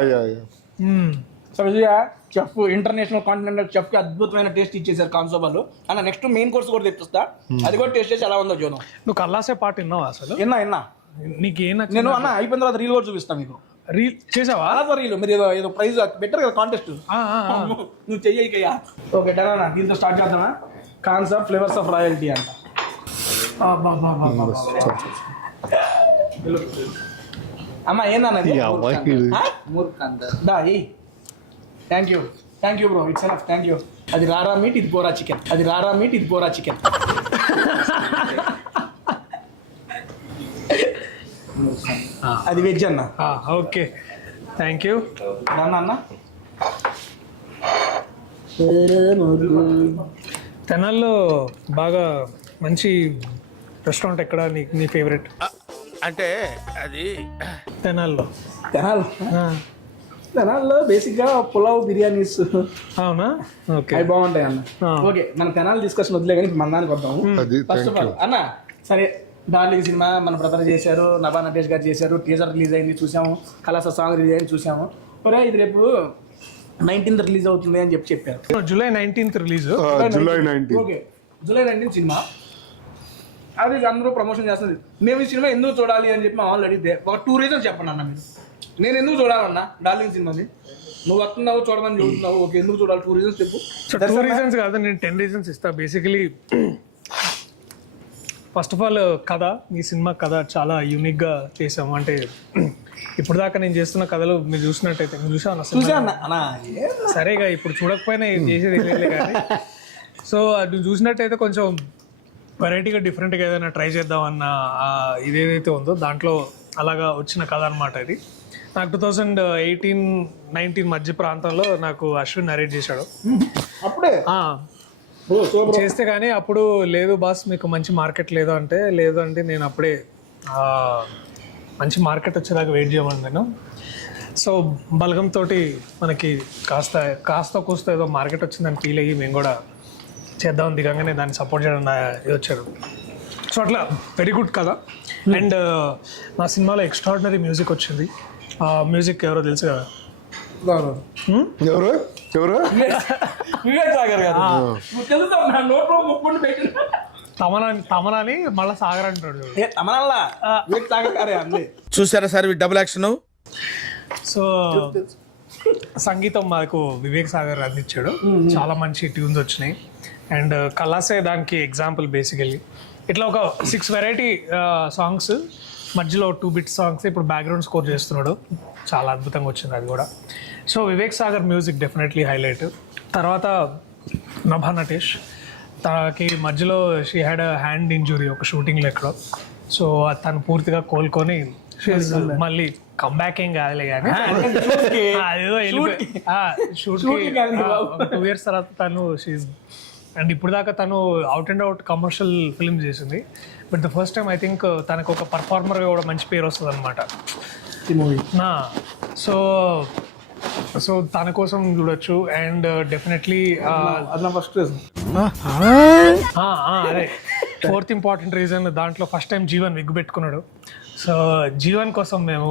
so Vijaya chef international continental chef కి అద్భుతమైన టేస్ట్ ఇచ్చేసారు కాన్సోబాలు అన్న. నెక్స్ట్ మెయిన్ కోర్స్ కూడా తెప్పిస్తా. అది కూడా టేస్ట్ చేసి ఎలా ఉందో చూద్దాం. నువ్వు కల్లాసే పాటు విన్నావా అసలు? విన్నా. నీకు ఏం నేను అన్న అయిపోయిన తర్వాత రీల్ కూడా చూపిస్తా మీకు. రీల్ చేసావా? రీల్ మీరు ఏదో ప్రైజ్ పెట్టారు కదా కాంటెస్ట్. నువ్వు చెయ్యకయ్యా. ఓకే డన్ అన్న. దీంతో స్టార్ట్ చేద్దామా? కాన్సెప్ట్ ఫ్లేవర్స్ ఆఫ్ రాయల్టీ అంట. అమ్మ ఏందన్నది? Thank you bro. It's enough. Thank you. అది రారా మీట్, ఇది పోరా చికెన్. అది వెజ్ అన్న. ఓకే థ్యాంక్ యూ అన్న. తెనాల్లో బాగా మంచి రెస్టారెంట్ ఎక్కడ నీ ఫేవరెట్? అంటే అది తెనాల్లో బేసిక్గా పులావ్ బిర్యానీస్. అవునా? ఓకే అవి బాగుంటాయి అన్న. ఓకే మన తెనాలి డిస్కషన్ వదిలే కానీ మన దానికి వద్దాము. ఫస్ట్ ఆఫ్ ఆల్ అన్న సరే డార్లింగ్ సినిమా మన బ్రదర్ చేశారు, నభా నటేష్ గారు చేశారు. టీజర్ రిలీజ్ అయింది చూసాము. కలాస సాంగ్ రిలీజ్ అయింది చూసాము. ఒరే ఇది రేపు 19th రిలీజ్ అవుతుంది అని చెప్పారు. July 19th release. Okay July 19th cinema. అది అందరూ ప్రమోషన్ చేస్తుంది. మేము ఈ సినిమా ఎందుకు చూడాలి అని చెప్పి మా వాళ్ళు అడిగితే ఒక 2 రీజన్స్ చెప్పండి అన్న. మీరు నేను ఎందుకు చూడాలన్నా డార్లింగ్ సినిమాని? నువ్వు వస్తున్నావు చూడమని చూస్తున్నావు. ఓకే ఎందుకు చూడాలి? 2 రీజన్స్ చెప్పు. 2 రీజన్స్ కాదు, నేను 10 రీజన్స్ ఇస్తా. బేసికలీ ఫస్ట్ ఆఫ్ ఆల్ కథ, ఈ సినిమా కథ చాలా యూనిక్గా చేసాము. అంటే ఇప్పుడు దాకా నేను చేస్తున్న కథలు మీరు చూసినట్టయితే, నేను చూసాను అసలు. చూసాను సరేగా ఇప్పుడు చూడకపోయినా చేసేది లేదు కానీ సో అది చూసినట్టయితే కొంచెం వెరైటీగా డిఫరెంట్గా ఏదైనా ట్రై చేద్దామన్న ఇదేదైతే ఉందో దాంట్లో అలాగా వచ్చిన కథ అనమాట ఇది. నాకు 2018-19 మధ్య ప్రాంతంలో నాకు అశ్విన్ నరేట్ చేశాడు. అప్పుడే ఆ, చేస్తే కానీ అప్పుడు లేదు బాస్ మీకు మంచి మార్కెట్ లేదు అంటే, లేదు అంటే నేను అప్పుడే మంచి మార్కెట్ వచ్చేదాకా వెయిట్ చేయమని నేను. సో బలగంతో మనకి కాస్త కూస్త ఏదో మార్కెట్ వచ్చిందని ఫీల్ అయ్యి మేము కూడా చేద్దాం దిగంగానే దాన్ని సపోర్ట్ చేయడం ఇది వచ్చాడు. సో అట్లా వెరీ గుడ్ కదా. అండ్ నా సినిమాలో ఎక్స్ట్రాడినరీ మ్యూజిక్ వచ్చింది. మ్యూజిక్ ఎవరో తెలుసు కదా, ఎవరు ఎవరు వివేక్ సాగర్ గారు. నువ్వు తెలుసా నా నోట్లో ముక్కుని పెట్టిన తమనాని మళ్ళీ సాగర్ అంటాడు. తమనల్లా వివేక్ సాగర్ గారే అంది. చూసారా సార్ డబుల్ యాక్షన్. సో సంగీతం మాకు వివేక్ సాగర్ అందించాడు. చాలా మంచి ట్యూన్స్ వచ్చినాయి. అండ్ కలాసే దానికి ఎగ్జాంపుల్. బేసికలీ ఇట్లా ఒక 6 వెరైటీ సాంగ్స్ మధ్యలో 2 బిట్ సాంగ్స్ ఇప్పుడు బ్యాక్గ్రౌండ్ స్కోర్ చేస్తున్నాడు. చాలా అద్భుతంగా వచ్చింది అది కూడా. So Vivek Sagar music definitely highlight. తర్వాత నభా నటేష్, తనకి మధ్యలో షీ హ్యాడ్ హ్యాండ్ ఇంజురీ ఒక షూటింగ్లో ఎక్కడో. సో తను పూర్తిగా కోలుకొని మళ్ళీ కంబ్యాక్ ఏం కాదులే కానీ అదేదో షూట్కి ఒక 2 years తర్వాత తను షీజ్. అండ్ ఇప్పుడు దాకా తను out and out commercial film చేసింది. But the first time I think తనకు ఒక పర్ఫార్మర్గా కూడా మంచి పేరు వస్తుంది అనమాట ఈ మూవీ. సో తన కోసం చూడొచ్చు. అండ్ డెఫినెట్లీ అది నా ఫస్ట్ రీజన్. అదే 4th ఇంపార్టెంట్ రీజన్. దాంట్లో ఫస్ట్ టైం జీవన్ విగ్గు పెట్టుకున్నాడు. సో జీవన్ కోసం మేము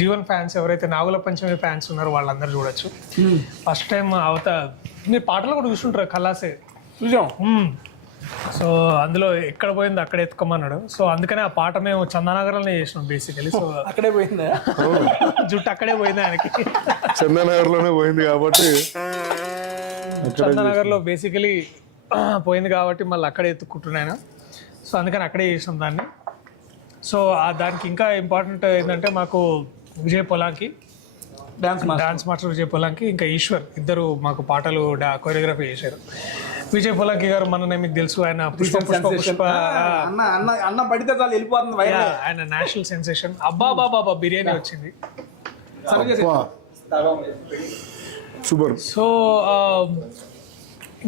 జీవన్ ఫ్యాన్స్ ఎవరైతే నాగుల పంచమి ఫ్యాన్స్ ఉన్నారో వాళ్ళందరూ చూడొచ్చు. ఫస్ట్ టైం మీరు పాటలు కూడా చూస్తుంటారు కలాసే చూసాం. సో అందులో ఎక్కడ పోయింది అక్కడ ఎత్తుకోమన్నాడు. సో అందుకనే ఆ పాట మేము చందానగర్లోనే చేసినాం బేసికలీ. సో అక్కడే పోయిందా జుట్టు అక్కడే పోయింది ఆయనకి. చందనగర్ లోనే పోయింది కాబట్టి చందానగర్లో బేసికలీ పోయింది కాబట్టి మళ్ళీ అక్కడే ఎత్తుకుంటున్నాను. సో అందుకని అక్కడే చేసినాం దాన్ని. సో దానికి ఇంకా ఇంపార్టెంట్ ఏంటంటే మాకు విజయ్ పొలాంకి డాన్స్ మాస్టర్ విజయ్ పొలాంకి ఇంకా ఈశ్వర్ ఇద్దరు మాకు పాటలు కొరియోగ్రఫీ చేశారు. విజయ్ పొలాంకి గారు మన మీకు తెలుసు, ఆయన పుష్ప అన్న పడితే చాలు వెళ్ళిపోతుంది. ఆయన నేషనల్ సెన్సేషన్. అబ్బా బాబా బిర్యానీ వచ్చింది సూపర్. సో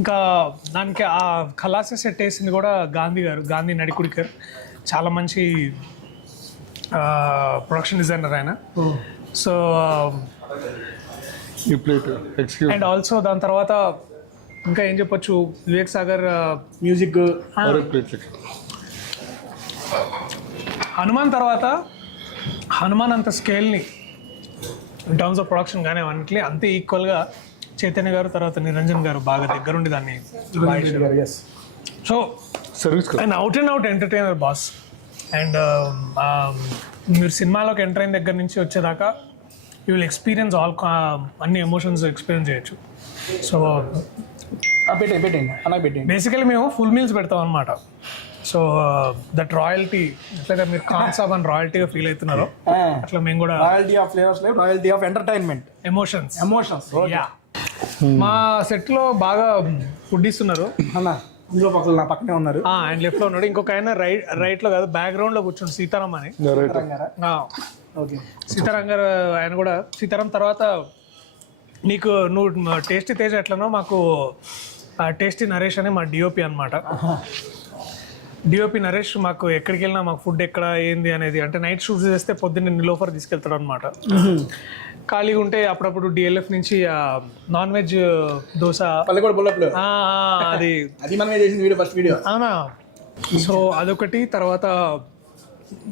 ఇంకా దానికి ఆ ఖలాసా సెట్ వేసింది కూడా గాంధీ నడికుడికర్. చాలా మంచి ప్రొడక్షన్ డిజైనర్ ఆయన. సో అండ్ ఆల్సో దాని తర్వాత ఇంకా ఏం చెప్పొచ్చు, వివేక్ సాగర్ మ్యూజిక్. హనుమాన్ తర్వాత హనుమాన్ అంత స్కేల్ని ఇన్ టర్మ్స్ ఆఫ్ ప్రొడక్షన్ కానీ అన్నింటినీ అంతే ఈక్వల్గా చైతన్య గారు తర్వాత నిరంజన్ గారు బాగా దగ్గరుండి దాన్ని. So and out and out entertainer boss. And మీరు సినిమాలోకి ఎంటర్ అయిన దగ్గర నుంచి వచ్చేదాకా యూ విల్ ఎక్స్పీరియన్స్ అన్ని ఎమోషన్స్ ఎక్స్పీరియన్స్ చేయొచ్చు. సో బేసికలీ మేము ఫుల్ మీల్స్ పెడతాం అనమాట. సో దట్ రాయల్టీ ఎట్లయితే మీరు ఖాన్ సాబ్ అని రాయల్టీగా ఫీల్ అవుతున్నారో అట్లా మేము కూడా royalty of flavours life, royalty of entertainment, emotions. Yeah మా సెట్లో బాగా ఫుడ్ ఇస్తున్నారు అన్న. ఇందులో పక్కన నా పక్కనే ఉన్నారు. ఆయన లెఫ్ట్ లో ఉన్నాడు. ఇంకొక ఆయన రైట్ లో కాదు బ్యాక్గ్రౌండ్ లో కూర్చోండి, సీతారాం అని. సీతారాం గారు ఆయన కూడా. సీతారాం తర్వాత నువ్వు టేస్టీ తేజ్ ఎట్లనో మాకు టేస్టీ నరేష్ అని మా డిఓపి అనమాట. డిఓపి నరేష్ మాకు ఎక్కడికి వెళ్ళినా మాకు ఫుడ్ ఎక్కడ ఏంది అనేది, అంటే నైట్ షూట్ చేస్తే పొద్దున్న నిలోఫర్ తీసుకెళ్తాడు అనమాట. ఖాళీగా ఉంటే అప్పుడప్పుడు డిఎల్ఎఫ్ నుంచి నాన్ వెజ్ దోశ అది అవునా. సో అదొకటి. తర్వాత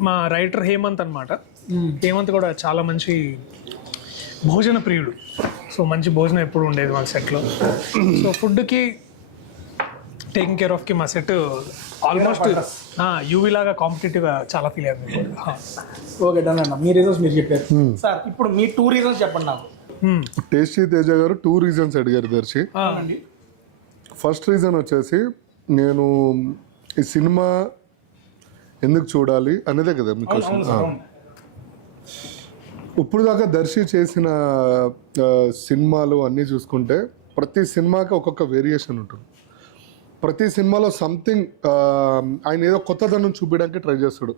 మా రైటర్ హేమంత్ అనమాట. హేమంత్ కూడా చాలా మంచి భోజన ప్రియుడు. సో మంచి భోజనం ఎప్పుడు ఉండేది మా సెట్లో. సో ఫుడ్కి టేకింగ్ కేర్ ఆఫ్కి మా సెట్ ఆల్మోస్ట్ యూవీ లాగా కాంపిటేటివ్గా చాలా ఫీల్ అయింది. ఓకే డన్ అన్న. మీ రీజన్స్ మీరు చెప్పారు సార్. ఇప్పుడు మీ 2 రీజన్స్ చెప్పండి నాకు. టేస్టీ తేజ గారు 2 రీజన్స్ అడిగారు దర్శి. ఫస్ట్ రీజన్ వచ్చేసి నేను ఈ సినిమా ఎందుకు చూడాలి అనేదే కదా మీ క్వశ్చన్. ఇప్పుడు దాకా దర్శి చేసిన సినిమాలు అన్నీ చూసుకుంటే ప్రతి సినిమాకి ఒక్కొక్క వేరియేషన్ ఉంటుంది. ప్రతి సినిమాలో సంథింగ్ ఆయన ఏదో కొత్తదనం చూపించడానికి ట్రై చేస్తాడు.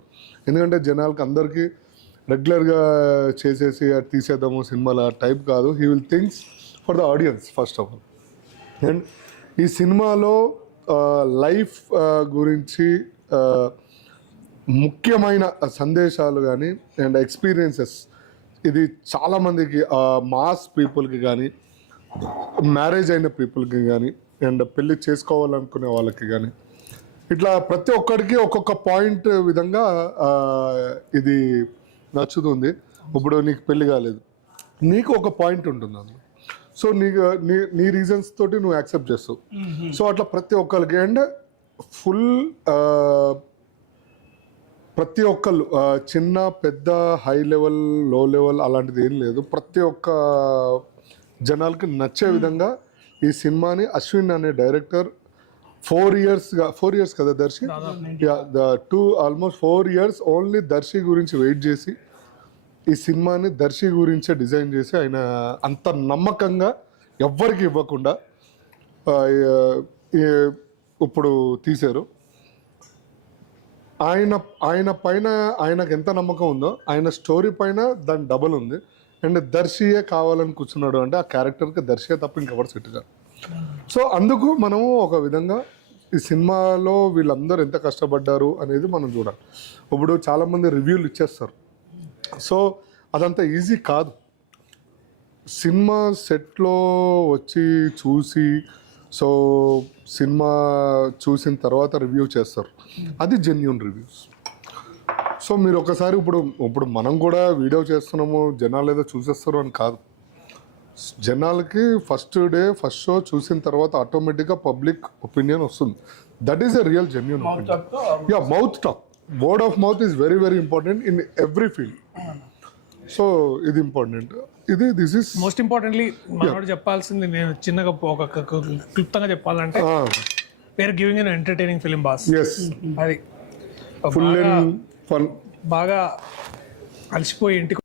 ఎందుకంటే జనాలకి అందరికీ రెగ్యులర్గా చేసేసి అది తీసేద్దాము సినిమాల టైప్ కాదు. He will thinks for the audience first of all. And ఈ సినిమాలో లైఫ్ గురించి ముఖ్యమైన సందేశాలు కానీ అండ్ ఎక్స్పీరియన్సెస్ ఇది చాలామందికి మాస్ పీపుల్కి కానీ మ్యారేజ్ అయిన పీపుల్కి కానీ అండ్ పెళ్ళి చేసుకోవాలనుకునే వాళ్ళకి కానీ ఇట్లా ప్రతి ఒక్కడికి ఒక్కొక్క పాయింట్ విధంగా ఇది నచ్చుతుంది. ఇప్పుడు నీకు పెళ్ళి కాలేదు, నీకు ఒక పాయింట్ ఉంటుంది అందులో. సో నీకు నీ రీజన్స్ తోటి నువ్వు యాక్సెప్ట్ చేస్తావు. సో అట్లా ప్రతి ఒక్కరికి అండ్ ఫుల్ ప్రతి ఒక్కళ్ళు చిన్న పెద్ద హై లెవెల్ లో లెవెల్ అలాంటిది ఏం లేదు. ప్రతి ఒక్క జనాలకి నచ్చే విధంగా ఈ సినిమాని అశ్విన్ అనే డైరెక్టర్ 4 years కదా Darshi, almost 4 years only Darshi గురించి వెయిట్ చేసి ఈ సినిమాని దర్శి గురించే డిజైన్ చేసి ఆయన అంత నమ్మకంగా ఎవ్వరికి ఇవ్వకుండా ఇప్పుడు తీశారు. ఆయన పైన ఆయనకు ఎంత నమ్మకం ఉందో ఆయన స్టోరీ పైన దాని డబల్ ఉంది. అండ్ దర్శియే కావాలని కూర్చున్నాడు అంటే ఆ క్యారెక్టర్కి దర్శియే తప్ప ఇంకెవరు సెట్ కాదు. సో అందుకు మనము ఒక విధంగా ఈ సినిమాలో వీళ్ళందరూ ఎంత కష్టపడ్డారు అనేది మనం చూడాలి. ఇప్పుడు చాలామంది రివ్యూలు ఇచ్చేస్తారు. సో అదంతా ఈజీ కాదు. సినిమా సెట్లో వచ్చి చూసి సో సినిమా చూసిన తర్వాత రివ్యూ చేస్తారు, అది జెన్యూన్ రివ్యూస్. సో మీరు ఒకసారి ఇప్పుడు మనం కూడా వీడియో చేస్తున్నాము జనాలు ఏదో చూసేస్తారు అని కాదు. జనాలకి ఫస్ట్ షో చూసిన తర్వాత ఆటోమేటిక్గా పబ్లిక్ ఒపీనియన్ వస్తుంది. That is a real genuine opinion. Mouth talk, word of mouth is very very important in every field. So ఇది important. This is most importantly మనోడు చెప్పాల్సింది, నేను చిన్నగా ఒక క్లుప్తంగా చెప్పాలంటే పేరు giving an entertaining film boss. అది ఫుల్ అండ్ ఫన్. బాగా అలసిపోయి ఇంటికి